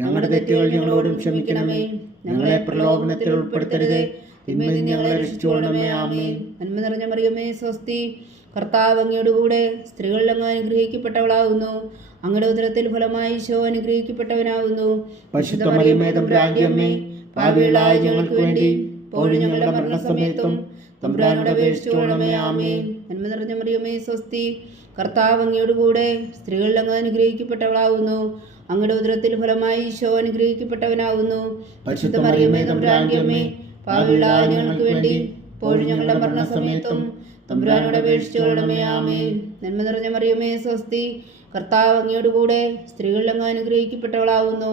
ഞങ്ങളുടെ തെറ്റുകൾ ഞങ്ങളോടും ക്ഷമിക്കണമേ. ഞങ്ങളെ പ്രലോഭനത്തിൽ ഉൾപ്പെടുത്തരുതേ, തിന്മയിൽ നിന്ന് ഞങ്ങളെ രക്ഷിച്ചുകൊള്ളണമേ. ആമേൻ. നന്മ നിറഞ്ഞ മറിയമേ സ്വസ്തി, കർത്താവ് അങ്ങയുടെ കൂടെ സ്ത്രീകളിൽ അങ്ങ് അനുഗ്രഹിക്കപ്പെട്ടവളാകുന്നു. അങ്ങയുടെ ഉദരത്തിൽ ഫലമായി ഈശോ അനുഗ്രഹിക്കപ്പെട്ടവനാകുന്നു. പരിശുദ്ധ മറിയമേ തമ്പുരാന്റെ അമ്മേ, പാപികളായ ഞങ്ങൾക്ക് വേണ്ടി ഇപ്പോഴും ഞങ്ങളുടെ മരണസമയത്തും തമ്പുരാനോട് അപേക്ഷിച്ചുകൊള്ളണമേ. ആമേൻ. നന്മ നിറഞ്ഞ മറിയമേ സ്വസ്തി, കർത്താവ് അങ്ങയുടെ കൂടെ സ്ത്രീകളിൽ അങ്ങ് അനുഗ്രഹിക്കപ്പെട്ടവളാകുന്നു. അങ്ങയുടെ ഉദരത്തിൽ ഫലമായി ഈശോ അനുഗ്രഹിക്കപ്പെട്ടവനാകുന്നു. പരിശുദ്ധ മറിയമേ തമ്പുരാന്റെ അമ്മേ, പാപികളായ ഞങ്ങൾക്ക് വേണ്ടി ഇപ്പോഴും ഞങ്ങളുടെ മരണസമയത്തും തമ്പുരാനോട് അപേക്ഷിച്ചുകൊള്ളണമേ. ആമേൻ. നന്മ നിറഞ്ഞ മറിയമേ സ്വസ്തി, കർത്താവ് അങ്ങയുടെ കൂടെ സ്ത്രീകളിൽ അങ്ങ് അനുഗ്രഹിക്കപ്പെട്ടവളാകുന്നു.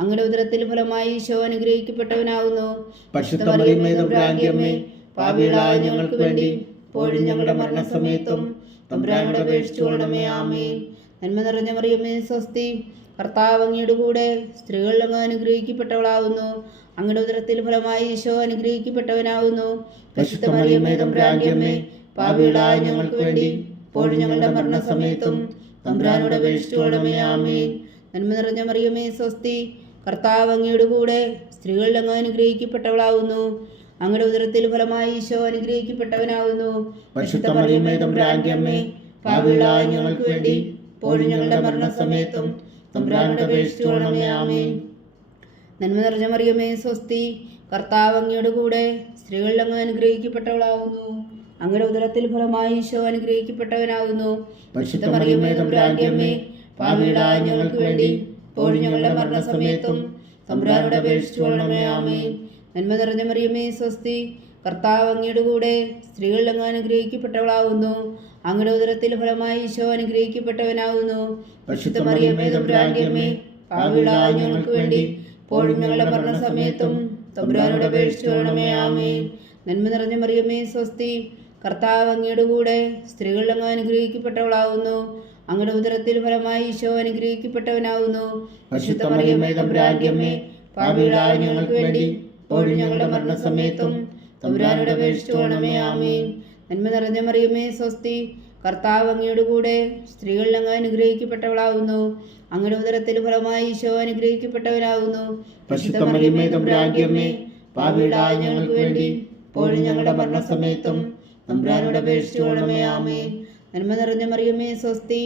അങ്ങയുടെ ഉദരത്തിൽ ഫലമായി ഈശോ അനുഗ്രഹിക്കപ്പെട്ടവനാകുന്നു. പരിശുദ്ധ മറിയമേ തമ്പുരാന്റെ അമ്മേ, പാപികളായ ഞങ്ങൾക്ക് വേണ്ടി ഇപ്പോഴും ഞങ്ങളുടെ മരണസമയത്തും തമ്പുരാനോട് അപേക്ഷിച്ചുകൊള്ളണമേ. ആമേൻ. നന്മ നിറഞ്ഞ മറിയമേ സ്വസ്തി, കർത്താവ് അങ്ങയുടെ കൂടെ സ്ത്രീകളിൽ അങ്ങ് അനുഗ്രഹിക്കപ്പെട്ടവളാകുന്നു. അങ്ങയുടെ ഉദരത്തിൽ ഫലമായി ഈശോ അനുഗ്രഹിക്കപ്പെട്ടവനാകുന്നു. പരിശുദ്ധ മറിയമേ തമ്പുരാന്റെ അമ്മേ, പാപികളായ ഞങ്ങൾക്ക് വേണ്ടി ഇപ്പോഴും ഞങ്ങളുടെ മരണസമയത്തും തമ്പുരാനോട് അപേക്ഷിച്ചുകൊള്ളണമേ. ആമേൻ. നന്മ നിറഞ്ഞ മറിയമേ സ്വസ്തി, കർത്താവ് അങ്ങയുടെ കൂടെ സ്ത്രീകളിൽ അങ്ങ് അനുഗ്രഹിക്കപ്പെട്ടവളാകുന്നു. അങ്ങയുടെ ഉദരത്തിൽ ഫലമായി ഈശോ അനുഗ്രഹിക്കപ്പെട്ടവനാകുന്നു. പരിശുദ്ധ മറിയമേ തമ്പുരാന്റെ അമ്മേ, പാപികളായ ഞങ്ങൾക്ക് വേണ്ടി ഇപ്പോഴും ഞങ്ങളുടെ മരണസമയത്തും തമ്പുരാനോട് അപേക്ഷിച്ചുകൊള്ളണമേ. ആമേൻ. നന്മ നിറഞ്ഞ മറിയമേ സ്വസ്തി, കർത്താവ് അങ്ങയുടെ കൂടെ സ്ത്രീകളിൽ അങ്ങ് അനുഗ്രഹിക്കപ്പെട്ടവളാകുന്നു. അങ്ങയുടെ ഉദരത്തിൽ ഫലമായി ഈശോ അനുഗ്രഹിക്കപ്പെട്ടവനാകുന്നു. പരിശുദ്ധ മറിയമേ തമ്പുരാന്റെ അമ്മേ, പാപികളായ ഞങ്ങൾക്ക് വേണ്ടി ഇപ്പോഴും ഞങ്ങളുടെ മരണസമയത്തും തമ്പുരാനോട് അപേക്ഷിച്ചുകൊള്ളണമേ. ആമേൻ. നന്മ നിറഞ്ഞ മറിയമേ സ്വസ്തി, കർത്താവ് അങ്ങയുടെ കൂടെ സ്ത്രീകളിൽ അങ്ങ് അനുഗ്രഹിക്കപ്പെട്ടവളാകുന്നു. അങ്ങയുടെ ഉദരത്തിൽ ഫലമായി ഈശോ അനുഗ്രഹിക്കപ്പെട്ടവനാകുന്നു. പരിശുദ്ധ മറിയമേ തമ്പുരാന്റെ അമ്മേ, പാപികളായ ഞങ്ങൾക്ക് വേണ്ടി ഇപ്പോഴും ഞങ്ങളുടെ മരണസമയത്തും തമ്പുരാനോട് അപേക്ഷിച്ചുകൊള്ളണമേ. ആമേൻ. നന്മ നിറഞ്ഞ മറിയമേ സ്വസ്തി, കർത്താവ് അങ്ങയുടെ കൂടെ സ്ത്രീകളിൽ അങ്ങ് അനുഗ്രഹിക്കപ്പെട്ടവളാകുന്നു. അങ്ങയുടെ ഉദരത്തിൽ ഫലമായി ഈശോ അനുഗ്രഹിക്കപ്പെട്ടവനാകുന്നു. പരിശുദ്ധ മറിയമേ തമ്പുരാന്റെ അമ്മേ, പാപികളായ ഞങ്ങൾക്ക് വേണ്ടി ഇപ്പോഴും ഞങ്ങളുടെ മരണസമയത്തും തമ്പുരാനോട് അപേക്ഷിച്ചുകൊള്ളണമേ. ആമേൻ. നന്മ നിറഞ്ഞ മറിയമേ സ്വസ്തി, കർത്താവ് അങ്ങയുടെ കൂടെ സ്ത്രീകളിൽ അങ്ങ് അനുഗ്രഹിക്കപ്പെട്ടവളാകുന്നു. അങ്ങയുടെ ഉദരത്തിൽ ഫലമായി ഈശോ അനുഗ്രഹിക്കപ്പെട്ടവനാകുന്നു. പരിശുദ്ധ മറിയമേ തമ്പുരാന്റെ അമ്മേ, പാപികളായ ഞങ്ങൾക്ക് വേണ്ടി ഇപ്പോഴും ഞങ്ങളുടെ മരണസമയത്തും തമ്പുരാനോട് അപേക്ഷിച്ചുകൊള്ളണമേ. ആമേൻ. നന്മ നിറഞ്ഞ മറിയമേ സ്വസ്തി,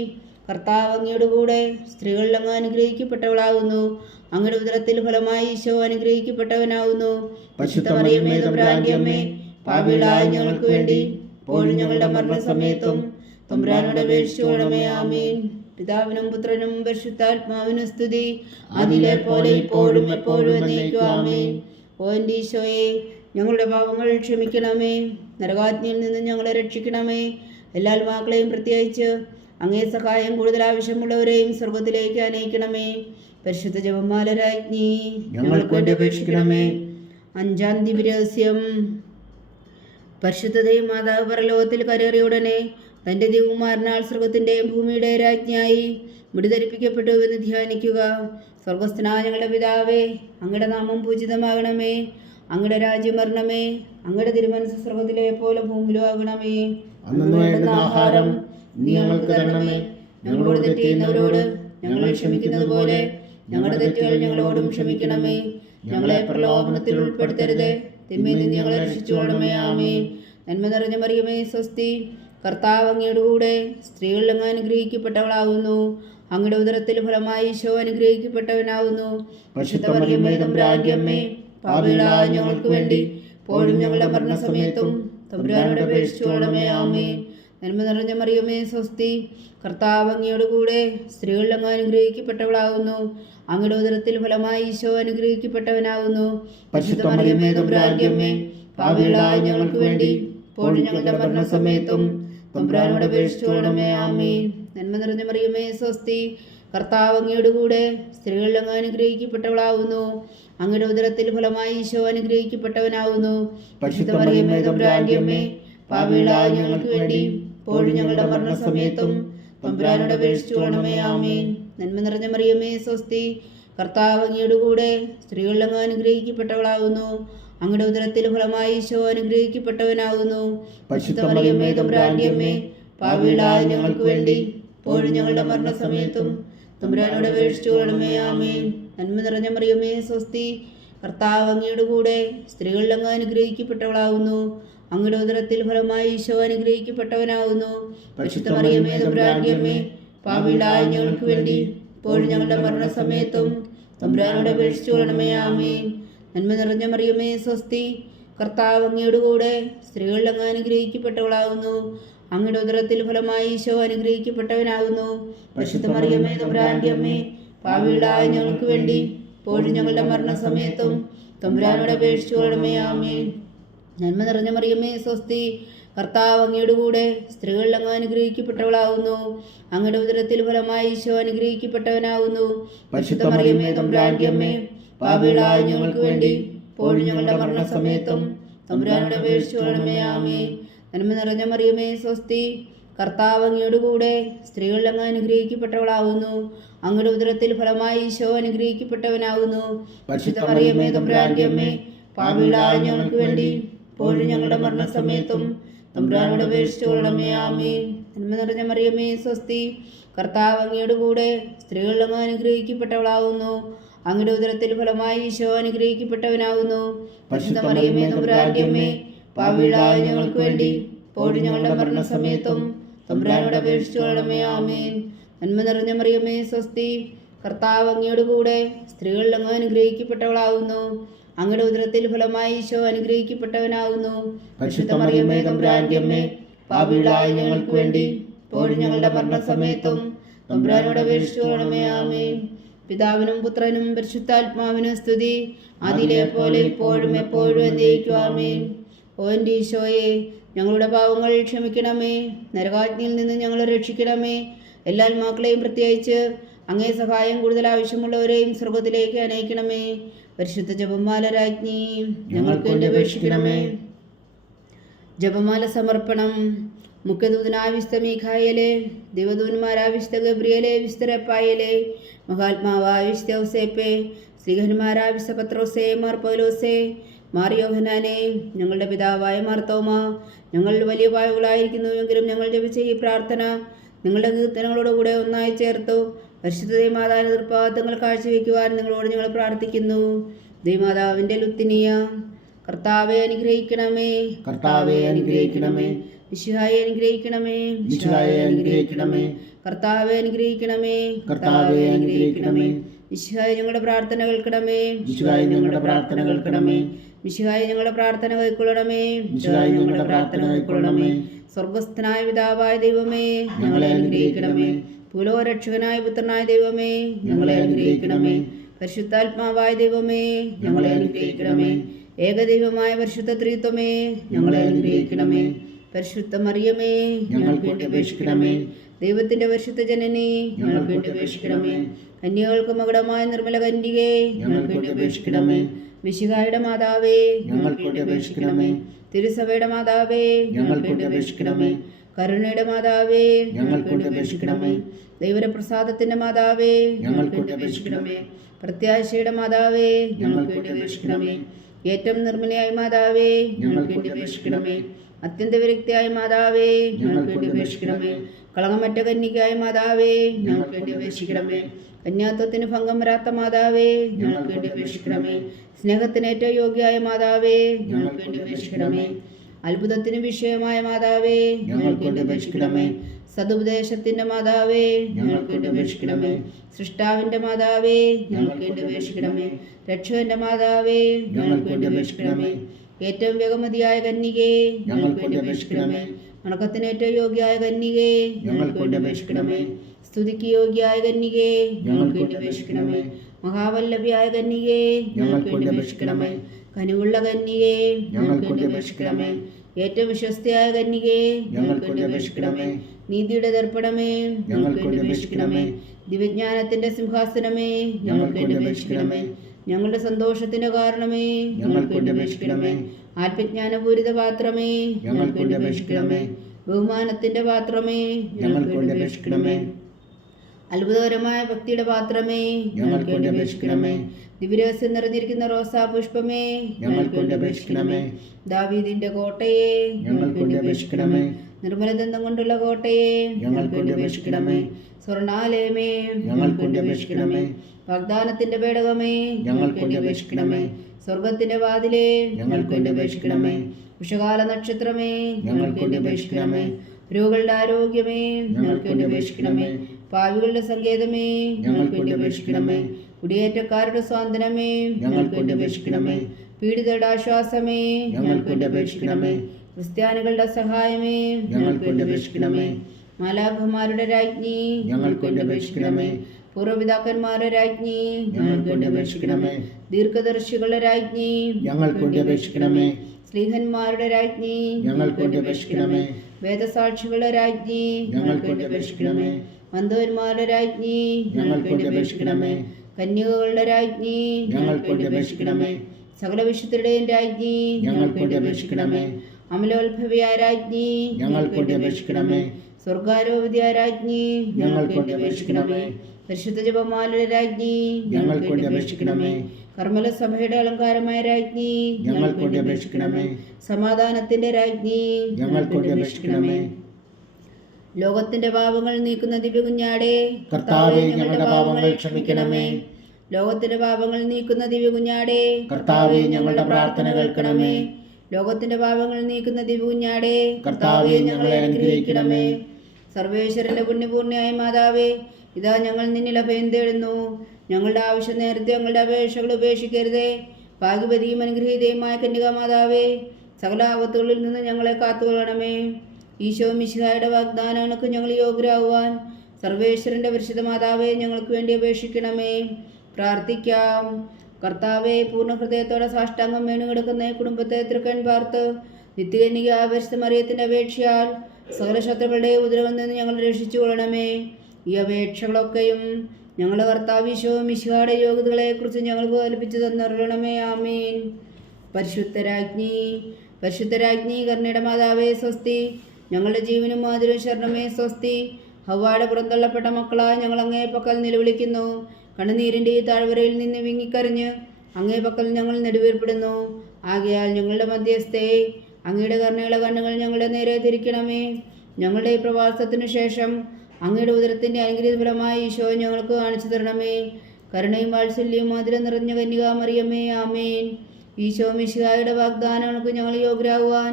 കർത്താവ് അങ്ങയുടെ കൂടെ സ്ത്രീകളിൽ അങ്ങ് അനുഗ്രഹിക്കപ്പെട്ടവളാകുന്നു. അങ്ങയുടെ ഉദരത്തിൽ ഫലമായി ഈശോ അനുഗ്രഹിക്കപ്പെട്ടവനാകുന്നു. പരിശുദ്ധ മറിയമേ തമ്പുരാന്റെ അമ്മേ, പാപികളായ ഞങ്ങൾക്ക് വേണ്ടി ഇപ്പോഴും ഞങ്ങളുടെ മരണസമയത്തും തമ്പുരാനോട് അപേക്ഷിച്ചുകൊള്ളണമേ. ആമേൻ. പിതാവിനും പുത്രനും പരിശുദ്ധാത്മാവിനും സ്തുതി, അതിലെ പോലെ ഇപ്പോഴും എപ്പോഴും എന്നേക്കും. ആമേൻ. ഓ എൻ്റെ ഈശോയെ, ഞങ്ങളുടെ പാപങ്ങൾ ക്ഷമിക്കണമേ, നരകാഗ്നിയിൽ നിന്ന് ഞങ്ങളെ രക്ഷിക്കണമേ. എല്ലാ ആത്മാക്കളെയും പ്രത്യേകിച്ച് അങ്ങേ സഹായം കൂടുതൽ ആവശ്യമുള്ളവരെയും സ്വർഗത്തിലേക്ക് അനയിക്കണമേ. പരിശുദ്ധ ജപമാല രാജ്ഞി, ഞങ്ങൾക്ക് വേണ്ടി അപേക്ഷിക്കണമേ. അഞ്ചാം ദിവ്യരഹസ്യം. പരിശുദ്ധ ദൈവമാതാവ് പരലോകത്തിൽ കരേറിയ ഉടനെ തൻ്റെ ദിവകുമാരനാൽ സ്വർഗത്തിൻ്റെയും ഭൂമിയുടെ രാജ്ഞിയായി മുടിധരിപ്പിക്കപ്പെട്ടു എന്ന് ധ്യാനിക്കുക. സ്വർഗസ്ഥനായ ഞങ്ങളുടെ പിതാവേ, അങ്ങയുടെ നാമം പൂജിതമാകണമേ, അങ്ങയുടെ രാജ്യം വരണമേ, അങ്ങയുടെ തിരുമനസ്സ് സ്വർഗത്തിലെ പോലെ ഭൂമിയിലും ആകണമേ. അന്ന് വേണ്ടുന്ന ആഹാരം നീ ഞങ്ങൾക്ക് തരണമേ. ഞങ്ങളോട് തെറ്റ് ചെയ്യുന്നവരോട് ഞങ്ങൾ ക്ഷമിക്കുന്നത് പോലെ ഞങ്ങളുടെ തെറ്റുകൾ ഞങ്ങളോടും ക്ഷമിക്കണമേ. ഞങ്ങളെ പ്രലോഭനത്തിൽ ഉൾപ്പെടുത്തരുതേ, തിന്മയിൽ നിന്ന് ഞങ്ങളെ രക്ഷിച്ചുകൊള്ളണമേ. ആമേൻ. നന്മ നിറഞ്ഞ മറിയമേ സ്വസ്തി, കർത്താവ് അങ്ങയുടെ കൂടെ സ്ത്രീകളിൽ അങ്ങ് അനുഗ്രഹിക്കപ്പെട്ടവളാകുന്നു. അങ്ങയുടെ ഉദരത്തിൽ ഫലമായി ഈശോ അനുഗ്രഹിക്കപ്പെട്ടവനാകുന്നു. പരിശുദ്ധ മറിയമേ തമ്പുരാന്റെ അമ്മേ, പാപികളായ ഞങ്ങൾക്ക് വേണ്ടി ഇപ്പോഴും ഞങ്ങളുടെ മരണസമയത്തും തമ്പുരാനോട് അപേക്ഷിച്ചുകൊള്ളണമേ. ആമേൻ. നന്മ നിറഞ്ഞ മറിയമേ സ്വസ്തി, കർത്താവ് അങ്ങയുടെ കൂടെ സ്ത്രീകളിൽ അങ്ങ് അനുഗ്രഹിക്കപ്പെട്ടവളാകുന്നു. അങ്ങയുടെ ഉദരത്തിൽ ഫലമായി ഈശോ അനുഗ്രഹിക്കപ്പെട്ടവനാകുന്നു. പരിശുദ്ധ മറിയമേ തമ്പുരാന്റെ അമ്മേ, പാപികളായ ഞങ്ങൾക്ക് വേണ്ടി ഇപ്പോഴും ഞങ്ങളുടെ മരണസമയത്തും തമ്പുരാനോട് അപേക്ഷിച്ചുകൊള്ളണമേ. ആമേൻ. നന്മ നിറഞ്ഞ മറിയമേ സ്വസ്തി, കർത്താവ് അങ്ങയുടെ കൂടെ സ്ത്രീകളിൽ അങ്ങ് അനുഗ്രഹിക്കപ്പെട്ടവളാകുന്നു. അങ്ങയുടെ ഉദരത്തിൽ ഫലമായി ഈശോ അനുഗ്രഹിക്കപ്പെട്ടവനാകുന്നു. പരിശുദ്ധ മറിയമേ തമ്പുരാന്റെ അമ്മേ, പാപികളായ ഞങ്ങൾക്ക് വേണ്ടി ഇപ്പോഴും ഞങ്ങളുടെ മരണസമയത്തും തമ്പുരാനോട് അപേക്ഷിച്ചുകൊള്ളണമേ. ആമേൻ. നന്മ നിറഞ്ഞ മറിയമേ, സ്വസ്തി, കർത്താവ് അങ്ങയുടെ കൂടെ സ്ത്രീകളിൽ അങ്ങ് അനുഗ്രഹിക്കപ്പെട്ടവളാകുന്നു. അങ്ങയുടെ ഉദരത്തിൽ ഫലമായി ഈശോ അനുഗ്രഹിക്കപ്പെട്ടവനാകുന്നു. പരിശുദ്ധ മറിയമേ, തമ്പുരാന്റെ അമ്മേ, പാപികളായ ഞങ്ങൾക്ക് വേണ്ടി ഇപ്പോഴും ഞങ്ങളുടെ മരണസമയത്തും തമ്പുരാനോട് അപേക്ഷിച്ചുകൊള്ളണമേ. ആമേൻ. നന്മ നിറഞ്ഞ മറിയമേ, സ്വസ്തി, കർത്താവ് അങ്ങയുടെ കൂടെ സ്ത്രീകളിൽ അങ്ങ് അനുഗ്രഹിക്കപ്പെട്ടവളാകുന്നു. അങ്ങയുടെ ഉദരത്തിൽ ഫലമായി ഈശോ അനുഗ്രഹിക്കപ്പെട്ടവനാകുന്നു. പരിശുദ്ധ മറിയമേ, തമ്പുരാന്റെ അമ്മേ, പാപികളായ ഞങ്ങൾക്ക് വേണ്ടി ഇപ്പോഴും ഞങ്ങളുടെ മരണസമയത്തും തമ്പുരാനോട് അപേക്ഷിച്ചുകൊള്ളണമേ. ആമേൻ. നന്മ നിറഞ്ഞ മറിയമേ, സ്വസ്തി, കർത്താവ് അങ്ങയുടെ കൂടെ സ്ത്രീകളിൽ അങ്ങ് അനുഗ്രഹിക്കപ്പെട്ടവളാകുന്നു. അങ്ങയുടെ ഉദരത്തിൽ ഫലമായി ഈശോ അനുഗ്രഹിക്കപ്പെട്ടവനാകുന്നു. പരിശുദ്ധ മറിയമേ, തമ്പുരാന്റെ അമ്മേ, പാപികളായ ഞങ്ങൾക്ക് വേണ്ടി ഇപ്പോഴും ഞങ്ങളുടെ മരണസമയത്തും തമ്പുരാനോട് അപേക്ഷിച്ചുകൊള്ളണമേ. ആമേൻ. നന്മ നിറഞ്ഞ മറിയമേ, സ്വസ്തി, കർത്താവ് അങ്ങയുടെ കൂടെ സ്ത്രീകളിൽ അങ്ങ് അനുഗ്രഹിക്കപ്പെട്ടവളാകുന്നു. അങ്ങയുടെ ഉദരത്തിൽ ഫലമായി ഈശോ അനുഗ്രഹിക്കപ്പെട്ടവനാകുന്നു. പരിശുദ്ധ മറിയമേ, തമ്പുരാന്റെ അമ്മേ, പാപികളായ ഞങ്ങൾക്ക് വേണ്ടി ഇപ്പോഴും ഞങ്ങളുടെ മരണസമയത്തും തമ്പുരാനോട് അപേക്ഷിച്ചുകൊള്ളണമേ. ആമേൻ. നന്മ നിറഞ്ഞ മറിയമേ, സ്വസ്തി, കർത്താവ് അങ്ങയുടെ കൂടെ സ്ത്രീകളിൽ അങ്ങ് അനുഗ്രഹിക്കപ്പെട്ടവളാകുന്നു. അങ്ങയുടെ ഉദരത്തിൽ ഫലമായി ഈശോ അനുഗ്രഹിക്കപ്പെട്ടവനാകുന്നു. പരിശുദ്ധ മറിയമേ, തമ്പുരാന്റെ അമ്മേ, പാപികളായ ഞങ്ങൾക്ക് വേണ്ടി ഇപ്പോഴും ഞങ്ങളുടെ മരണസമയത്തും തമ്പുരാനോട് അപേക്ഷിച്ചുകൊള്ളണമേ. ആമേൻ. നന്മ നിറഞ്ഞ മറിയമേ, സ്വസ്തി, കർത്താവ് അങ്ങയുടെ കൂടെ സ്ത്രീകളിൽ അങ്ങ് അനുഗ്രഹിക്കപ്പെട്ടവളാകുന്നു. അങ്ങയുടെ ഉദരത്തിൽ ഫലമായി ഈശോ അനുഗ്രഹിക്കപ്പെട്ടവനാകുന്നു. പരിശുദ്ധ മറിയമേ, തമ്പുരാന്റെ അമ്മേ, പാപികളായ ഞങ്ങൾക്ക് വേണ്ടി ഇപ്പോഴും ഞങ്ങളുടെ മരണസമയത്തും തമ്പുരാനോട് അപേക്ഷിച്ചുകൊള്ളണമേ. ആമേൻ. നന്മ നിറഞ്ഞ മറിയമേ, സ്വസ്തി, കർത്താവ് അങ്ങയുടെ കൂടെ സ്ത്രീകളിൽ അങ്ങ് അനുഗ്രഹിക്കപ്പെട്ടവളാകുന്നു. അങ്ങയുടെ ഉദരത്തിൽ ഫലമായി ഈശോ അനുഗ്രഹിക്കപ്പെട്ടവനാകുന്നു. പരിശുദ്ധ മറിയമേ, തമ്പുരാന്റെ അമ്മേ, പാപികളായ ഞങ്ങൾക്ക് വേണ്ടി ഇപ്പോഴും ഞങ്ങളുടെ മരണസമയത്തും തമ്പുരാനോട് അപേക്ഷിച്ചുകൊള്ളണമേ. ആമേൻ. പിതാവിനും പുത്രനും പരിശുദ്ധാത്മാവിനും സ്തുതി, അതിലെ പോലെ ഇപ്പോഴും എപ്പോഴും എന്നേക്കും. ആമേൻ. ഓ എൻ്റെ ഈശോയെ, ഞങ്ങളുടെ പാവങ്ങൾ ക്ഷമിക്കണമേ. നരകാജ്ഞയിൽ നിന്ന് ഞങ്ങളെ രക്ഷിക്കണമേ. എല്ലാ ആത്മാക്കളെയും പ്രത്യേകിച്ച് അങ്ങേ സഹായം കൂടുതൽ ആവശ്യമുള്ളവരെയും സ്വർഗത്തിലേക്ക് അനയിക്കണമേ. പരിശുദ്ധ ജപമാല രാജ്ഞി, ഞങ്ങൾക്ക് വേണ്ടി അപേക്ഷിക്കണമേ. ജപമാല സമർപ്പണം. മുഖ്യദൂതനായ വിശുദ്ധ മീഖായേലേ, ദൈവദൂതന്മാരായ വിശുദ്ധ ഗബ്രിയേലേ, വിശുദ്ധ റഫായേലേ, മഹാത്മാവായ വിശുദ്ധ ഔസേപ്പേ, ശ്രീഹന്മാരായ വിശുദ്ധ പത്രോസേ, മാർ പൗലോസേ, മാർ യോഹന്നാനെ, ഞങ്ങളുടെ പിതാവായ മാർത്തോമ, ഞങ്ങൾ വലിയ പാവകളായിരിക്കുന്നുവെങ്കിലും ഞങ്ങൾ ജപിച്ച ഈ പ്രാർത്ഥന നിങ്ങളുടെ കീർത്തനങ്ങളോടുകൂടെ ഒന്നായി ചേർത്തു പരിശുദ്ധ ദൈവമാതാവിന്റെ തൃപ്പാദങ്ങൾ കാഴ്ചവെക്കുവാൻ നിങ്ങളോട് ഞങ്ങൾ പ്രാർത്ഥിക്കുന്നു. ദൈവമാതാവിന്റെ ലുത്തിനിയ, കർത്താവെ അനുഗ്രഹിക്കണമേ. കർത്താവെ അനുഗ്രഹിക്കണമേ. മിശിഹായെ അനുഗ്രഹിക്കണമേ. മിശിഹായെ അനുഗ്രഹിക്കണമേ. കർത്താവെ അനുഗ്രഹിക്കണമേ. കർത്താവെ അനുഗ്രഹിക്കണമേ. മിശിഹായെ ഞങ്ങളുടെ പ്രാർത്ഥന കേൾക്കണമേ. മിശിഹായെ ഞങ്ങളുടെ പ്രാർത്ഥന കേൾക്കണമേ. മിശിഹായെ ഞങ്ങളുടെ പ്രാർത്ഥന കൈക്കൊള്ളണമേ. മിശിഹായെ ഞങ്ങളുടെ പ്രാർത്ഥന കൈക്കൊള്ളണമേ. സ്വർഗസ്ഥനായ പിതാവായ ദൈവമേ, ഞങ്ങളെ അനുഗ്രഹിക്കണമേ. ഭൂലോകരക്ഷകനായ പുത്രനായ ദൈവമേ, ഞങ്ങളെ അനുഗ്രഹിക്കണമേ. പരിശുദ്ധാത്മാവായ ദൈവമേ, ഞങ്ങളെ അനുഗ്രഹിക്കണമേ. ഏകദൈവമായ പരിശുദ്ധ ത്രിത്വമേ, ഞങ്ങളെ അനുഗ്രഹിക്കണമേ. പരിശുദ്ധ മറിയമേ, ഞങ്ങൾക്ക് വേണ്ടി അപേക്ഷിക്കണമേ. ദൈവത്തിന്റെ പരിശുദ്ധ ജനനി, ഞങ്ങൾക്ക് വേണ്ടി അപേക്ഷിക്കണമേ. കന്യകൾക്ക് മകുടമായ നിർമ്മല കന്യകേ, ഞങ്ങൾക്ക് വേണ്ടി അപേക്ഷിക്കണമേ. മിശിഹായുടെ മാതാവേ, ഞങ്ങൾക്ക് വേണ്ടി അപേക്ഷിക്കണമേ. തിരുസഭയുടെ മാതാവേ, ഞങ്ങൾക്ക് വേണ്ടി അപേക്ഷിക്കണമേ. കരുണയുടെ മാതാവേ, ഞങ്ങൾക്ക് വേണ്ടി അപേക്ഷിക്കണമേ. ദൈവപ്രസാദത്തിന്റെ മാതാവേ, ഞങ്ങൾക്ക് വേണ്ടി അപേക്ഷിക്കണമേ. പ്രത്യാശയുടെ മാതാവേ, ഞങ്ങൾക്ക് വേണ്ടി അപേക്ഷിക്കണമേ. ഏറ്റവും നിർമ്മലയായ മാതാവേ, ഞങ്ങൾക്ക് വേണ്ടി അപേക്ഷിക്കണമേ. അത്യന്ത വിരക്തിയായ മാതാവേ, ഞങ്ങൾക്ക് വേണ്ടി അപേക്ഷിക്കണമേ. കളങ്കമറ്റ കന്യകയായ മാതാവേ, ഞങ്ങൾക്ക് വേണ്ടി അപേക്ഷിക്കണമേ. കന്യാത്വത്തിന് ഭംഗം വരാത്ത മാതാവേ, ഞങ്ങൾക്ക് വേണ്ടി അപേക്ഷിക്കണമേ. സ്നേഹത്തിന് ഏറ്റവും യോഗ്യയായ മാതാവേ, ഞങ്ങൾക്ക് വേണ്ടി അപേക്ഷിക്കണമേ. അത്ഭുതത്തിന് വിഷയമായ മാതാവേ, ഞങ്ങൾക്ക് വേണ്ടി അപേക്ഷിക്കണമേ. സതുപദേശത്തിന്റെ മാതാവേ, ഞങ്ങൾക്ക് വേണ്ടി അപേക്ഷിക്കണമേ. സൃഷ്ടാവിന്റെ മാതാവേ, ഞങ്ങൾക്ക് വേണ്ടി അപേക്ഷിക്കണമേ. രക്ഷകന്റെ മാതാവേ, ഞങ്ങൾക്ക് വേണ്ടി അപേക്ഷിക്കണമേ. ഏറ്റവും വേഗമതിയായ കന്യകേ, ഞങ്ങൾക്ക് വേണ്ടി അപേക്ഷിക്കണമേ. വണക്കത്തിന് ഏറ്റവും യോഗ്യയായ കന്യകേ, ഞങ്ങൾക്ക് വേണ്ടി അപേക്ഷിക്കണമേ. സ്തുതിക്ക് യോഗ്യയായ കന്യകേ, ഞങ്ങൾക്ക് വേണ്ടി അപേക്ഷിക്കണമേ. മഹാവല്ലഭിയായ കന്യകേ, ഞങ്ങൾക്ക് വേണ്ടി അപേക്ഷിക്കണമേ. കനിവുള്ള കന്യകേ, ഞങ്ങൾക്ക് വേണ്ടി അപേക്ഷിക്കണമേ. ഏറ്റവും വിശ്വസ്തയായ കന്യകേ, ഞങ്ങൾക്ക് വേണ്ടി അപേക്ഷിക്കണമേ. നീതിയുടെ ദർപ്പണമേ, ഞങ്ങൾക്ക് വേണ്ടി അപേക്ഷിക്കണമേ. ദിവ്യജ്ഞാനത്തിന്റെ സിംഹാസനമേ, ഞങ്ങൾക്ക് വേണ്ടി അപേക്ഷിക്കണമേ. ഞങ്ങളുടെ സന്തോഷത്തിന്റെ കാരണമേ, ഞങ്ങൾക്ക് വേണ്ടി അപേക്ഷിക്കണമേ. ആത്മജ്ഞാനപൂരിത പാത്രമേ ഞങ്ങൾക്ക് വേണ്ടി അപേക്ഷിക്കണമേ. ബഹുമാനത്തിന്റെ പാത്രമേ ഞങ്ങൾക്ക് വേണ്ടി അപേക്ഷിക്കണമേ. അത്ഭുതകരമായ ഭക്തിയുടെ പാത്രമേ ഞങ്ങൾക്ക് വേണ്ടി അപേക്ഷിക്കണമേ. ദിവ്യരഹസ്യം നിറഞ്ഞിരിക്കുന്ന റോസാ പുഷ്പമേ ഞങ്ങൾക്ക് വേണ്ടി അപേക്ഷിക്കണമേ. ദാവീദിന്റെ കോട്ടയെ ഞങ്ങൾക്ക് വേണ്ടി അപേക്ഷിക്കണമേ. നിർമ്മലദന്തം കൊണ്ടുള്ള കോട്ടയെ ഞങ്ങൾക്ക് വേണ്ടി അപേക്ഷിക്കണമേ. സ്വർണാലയമേ ഞങ്ങൾക്ക് വേണ്ടി അപേക്ഷിക്കണമേ. വാഗ്ദാനത്തിന്റെ പേടകമേ ഞങ്ങൾക്ക് വേണ്ടി അപേക്ഷിക്കണമേ. സ്വർഗത്തിന്റെ വാതിലേ ഞങ്ങൾക്ക് വേണ്ടി അപേക്ഷിക്കണമേ. ഉഷകാല നക്ഷത്രമേ ഞങ്ങൾക്ക് വേണ്ടി അപേക്ഷിക്കണമേ. രോഗികളുടെ ആരോഗ്യമേ ഞങ്ങൾക്ക് വേണ്ടി അപേക്ഷിക്കണമേ. പാവികളുടെ സങ്കേതമേ ഞങ്ങൾക്ക് വേണ്ടി അപേക്ഷിക്കണമേ. കുടിയേറ്റക്കാരുടെ സ്വാതന്ത്ര്യമേ ഞങ്ങൾക്ക് വേണ്ടി അപേക്ഷിക്കണമേ. പീഡിതരുടെ ആശ്വാസമേ ഞങ്ങൾക്ക് വേണ്ടി അപേക്ഷിക്കണമേ. ക്രിസ്ത്യാനികളുടെ സഹായമേ ഞങ്ങൾക്ക് വേണ്ടി അപേക്ഷിക്കണമേ. മാലാഖമാരുടെ രാജ്ഞി ഞങ്ങൾക്ക് വേണ്ടി അപേക്ഷിക്കണമേ. പൂർവ്വപിതാക്കന്മാരുടെ രാജ്ഞി ഞങ്ങൾക്ക് വേണ്ടി അപേക്ഷിക്കണമേ. ദീർഘദർശികളുടെ രാജ്ഞി ഞങ്ങൾക്ക് വേണ്ടി അപേക്ഷിക്കണമേ. സ്ലീഹന്മാരുടെ രാജ്ഞി ഞങ്ങൾക്ക് വേണ്ടി അപേക്ഷിക്കണമേ. വേദസാക്ഷികളുടെ രാജ്ഞി ഞങ്ങൾക്ക് വേണ്ടി അപേക്ഷിക്കണമേ. മന്ദവന്മാരുടെ രാജ്ഞി ഞങ്ങൾക്ക് വേണ്ടി അപേക്ഷിക്കണമേ. കന്യകകളുടെ രാജ്ഞി ഞങ്ങൾക്ക് വേണ്ടി അപേക്ഷിക്കണമേ. സകല വിശുദ്ധരുടെയും രാജ്ഞി ഞങ്ങൾക്ക് വേണ്ടി അപേക്ഷിക്കണമേ. അമലോത്ഭവിയായ രാജ്ഞി ഞങ്ങൾക്ക് വേണ്ടി അപേക്ഷിക്കണമേ. സ്വർഗാരോപതിയായ രാജ്ഞി ഞങ്ങൾക്ക് വേണ്ടി അപേക്ഷിക്കണമേ. പരിശുദ്ധ ജപമാലയുടെ രാജ്ഞി ഞങ്ങൾക്ക് വേണ്ടി അപേക്ഷിക്കണമേ. കർമ്മല സഭയുടെ അലങ്കാരമായ രാജ്ഞി ഞങ്ങൾക്ക് വേണ്ടി അപേക്ഷിക്കണമേ. സമാധാനത്തിന്റെ രാജ്ഞി ഞങ്ങൾക്ക് വേണ്ടി അപേക്ഷിക്കണമേ. ലോകത്തിന്റെ പാപങ്ങൾ നീക്കുന്ന ദിവ്യകുഞ്ഞാടേ കർത്താവേ, ഞങ്ങളുടെ പാപങ്ങൾ ക്ഷമിക്കണമേ. ലോകത്തിന്റെ പാപങ്ങൾ നീക്കുന്ന ദിവ്യകുഞ്ഞാടേ കർത്താവേ, ഞങ്ങളുടെ പ്രാർത്ഥന കേൾക്കണമേ. ലോകത്തിന്റെ പാപങ്ങൾ നീക്കുന്ന ദിവ്യകുഞ്ഞാടേ കർത്താവേ, ഞങ്ങളെ അനുഗ്രഹിക്കണമേ. സർവേശ്വരന്റെ പുണ്യപൂർണ്ണയായ മാതാവേ, ഇതാ ഞങ്ങൾ നിന്നിൽ അഭയം തേടുന്നു. ഞങ്ങളുടെ ആവശ്യം നേരത്തെ ഞങ്ങളുടെ അപേക്ഷകൾ ഉപേക്ഷിക്കരുതേ. ഭാഗ്യവതിയും അനുഗ്രഹീതയുമായ കന്യകാമാതാവേ, സകല ആപത്തുകളിൽ നിന്ന് ഞങ്ങളെ കാത്തുകൊള്ളണമേ. ഈശോ മിശിഹായുടെ വാഗ്ദാനങ്ങൾക്ക് ഞങ്ങൾ യോഗ്യരാകുവാൻ സർവേശ്വരന്റെ പരിശുദ്ധ മാതാവേ, ഞങ്ങൾക്ക് വേണ്ടി അപേക്ഷിക്കണമേ. പ്രാർത്ഥിക്കാം. കർത്താവെ, പൂർണ്ണ ഹൃദയത്തോടെ സാഷ്ടാംഗം വീണുകിടക്കുന്ന ഈ കുടുംബത്തെ തൃക്കൺ പാർത്ത് നിത്യകന്യക പരിശുദ്ധ മറിയത്തിന്റെ അപേക്ഷയാൽ സകല ശത്രുക്കളുടെ ഉദരവിൽ നിന്ന് ഞങ്ങൾ രക്ഷിച്ചു കൊള്ളണമേ. ഈ അപേക്ഷകളൊക്കെയും ഞങ്ങളുടെ കർത്താവ് ഈശോ മിശിഹായുടെ യോഗ്യതകളെക്കുറിച്ച് ഞങ്ങൾക്ക് കൽപ്പിച്ചു തന്നരുളണമേ. ആമീൻ. പരിശുദ്ധരാജ്ഞി, പരിശുദ്ധരാജ്ഞി, കരുണയുടെ മാതാവേ സ്വസ്തി. ഞങ്ങളുടെ ജീവനും മാതിരും ശരണമേ സ്വസ്തി. ഹവ്വായുടെ പുറന്തള്ളപ്പെട്ട മക്കളായ ഞങ്ങൾ അങ്ങേ പക്കൽ നിലവിളിക്കുന്നു. കണ്ണുനീരിൻ്റെ ഈ താഴ്വരയിൽ നിന്ന് വിങ്ങിക്കരഞ്ഞ് അങ്ങേ പക്കൽ ഞങ്ങൾ നെടുവീർപ്പെടുന്നു. ആകയാൽ ഞങ്ങളുടെ മധ്യസ്ഥേ, അങ്ങയുടെ കരുണയുള്ള കണ്ണുകൾ ഞങ്ങളുടെ നേരെ തിരിക്കണമേ. ഞങ്ങളുടെ ഈ പ്രവാസത്തിനു ശേഷം അങ്ങയുടെ ഉദരത്തിൻ്റെ അനുഗ്രഹീത ഫലമായ ഈശോ ഞങ്ങൾക്ക് കാണിച്ചു തരണമേ. കരുണയും വാത്സല്യവും മധുരം നിറഞ്ഞ കന്യകാമറിയമേ, ആമേൻ. ഈശോ മിശിഹായുടെ വാഗ്ദാനങ്ങൾക്ക് ഞങ്ങൾ യോഗ്യരാകുവാൻ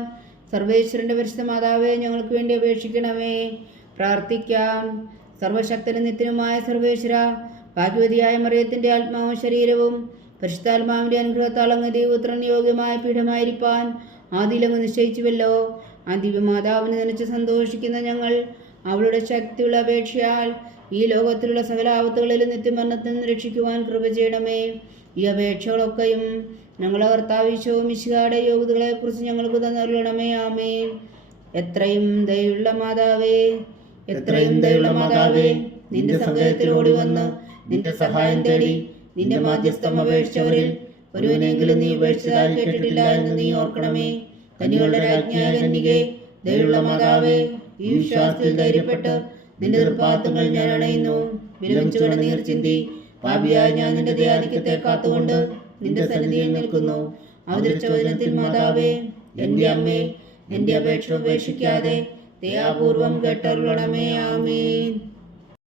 സർവേശ്വരൻ്റെ പരിശുദ്ധ മാതാവേ, ഞങ്ങൾക്ക് വേണ്ടി അപേക്ഷിക്കണമേ. പ്രാർത്ഥിക്കാം. സർവശക്തനും നിത്യനുമായ സർവേശ്വര, ഭാഗ്യവതിയായ മറിയത്തിൻ്റെ ആത്മാവും ശരീരവും പരിശുദ്ധാത്മാവിൻ്റെ അനുഗ്രഹത്താൽ അങ്ങ് ദൈവപുത്രൻ യോഗ്യമായ പീഠമായിരിക്കാൻ ആദിയിലങ്ങ് നിശ്ചയിച്ചുവല്ലോ. ആ ദിവ്യമാതാവിനെ നനച്ച് സന്തോഷിക്കുന്ന ഞങ്ങൾ അവളുടെ ശക്തിയുള്ള അപേക്ഷയാൽ ഈ ലോകത്തിലുള്ള സകല ആപത്തുകളിലും നിത്യമരണത്തിൽ നിന്ന് രക്ഷിക്കുവാൻ കൃപ ചെയ്യണമേ. ഈ അപേക്ഷകളൊക്കെയും ഞങ്ങളുടെ കർത്താവ് ഈശോ മിശിഹായുടെ യോഗ്യതകളെക്കുറിച്ച് ഞങ്ങൾക്ക് തന്നരുളണമേ. ആമേൻ. എത്രയും ദയുള്ള മാതാവേ, എത്രയും ദയുള്ള മാതാവേ, നിന്റെ സങ്കേതത്തിൽ ഓടി വന്ന് നിന്റെ സഹായം തേടി നിന്റെ മാധ്യസ്ഥം അപേക്ഷിച്ചവരിൽ ഒരുവനെങ്കിലും നീ ഉപേക്ഷിച്ചതായി കേട്ടിട്ടില്ല എന്ന് നീ ഓർക്കണമേ. കന്യകളുടെ രാജ്ഞിയായ കന്യകേ, ദയുള്ള മാതാവേ, ഈ വിശ്വാസത്തിൽ ധൈര്യപ്പെട്ട് നിന്റെ തൃപ്പാദങ്ങൾ ഞാൻ അണയുന്നു. വിലപിച്ചു കണ്ണുനീർ ചിന്തി പാപിയായ ഞാൻ നിന്റെ ദയാധിക്യത്തെ കാത്തുകൊണ്ട് നിന്റെ സന്നിധിയിൽ നിൽക്കുന്നു. അവതരിച്ച വചനത്തിൽ മാതാവേ, എൻ്റെ അമ്മേ, എൻ്റെ അപേക്ഷ ഉപേക്ഷിക്കാതെ ദയാപൂർവം കേട്ടരുളണമേ. ആമേൻ.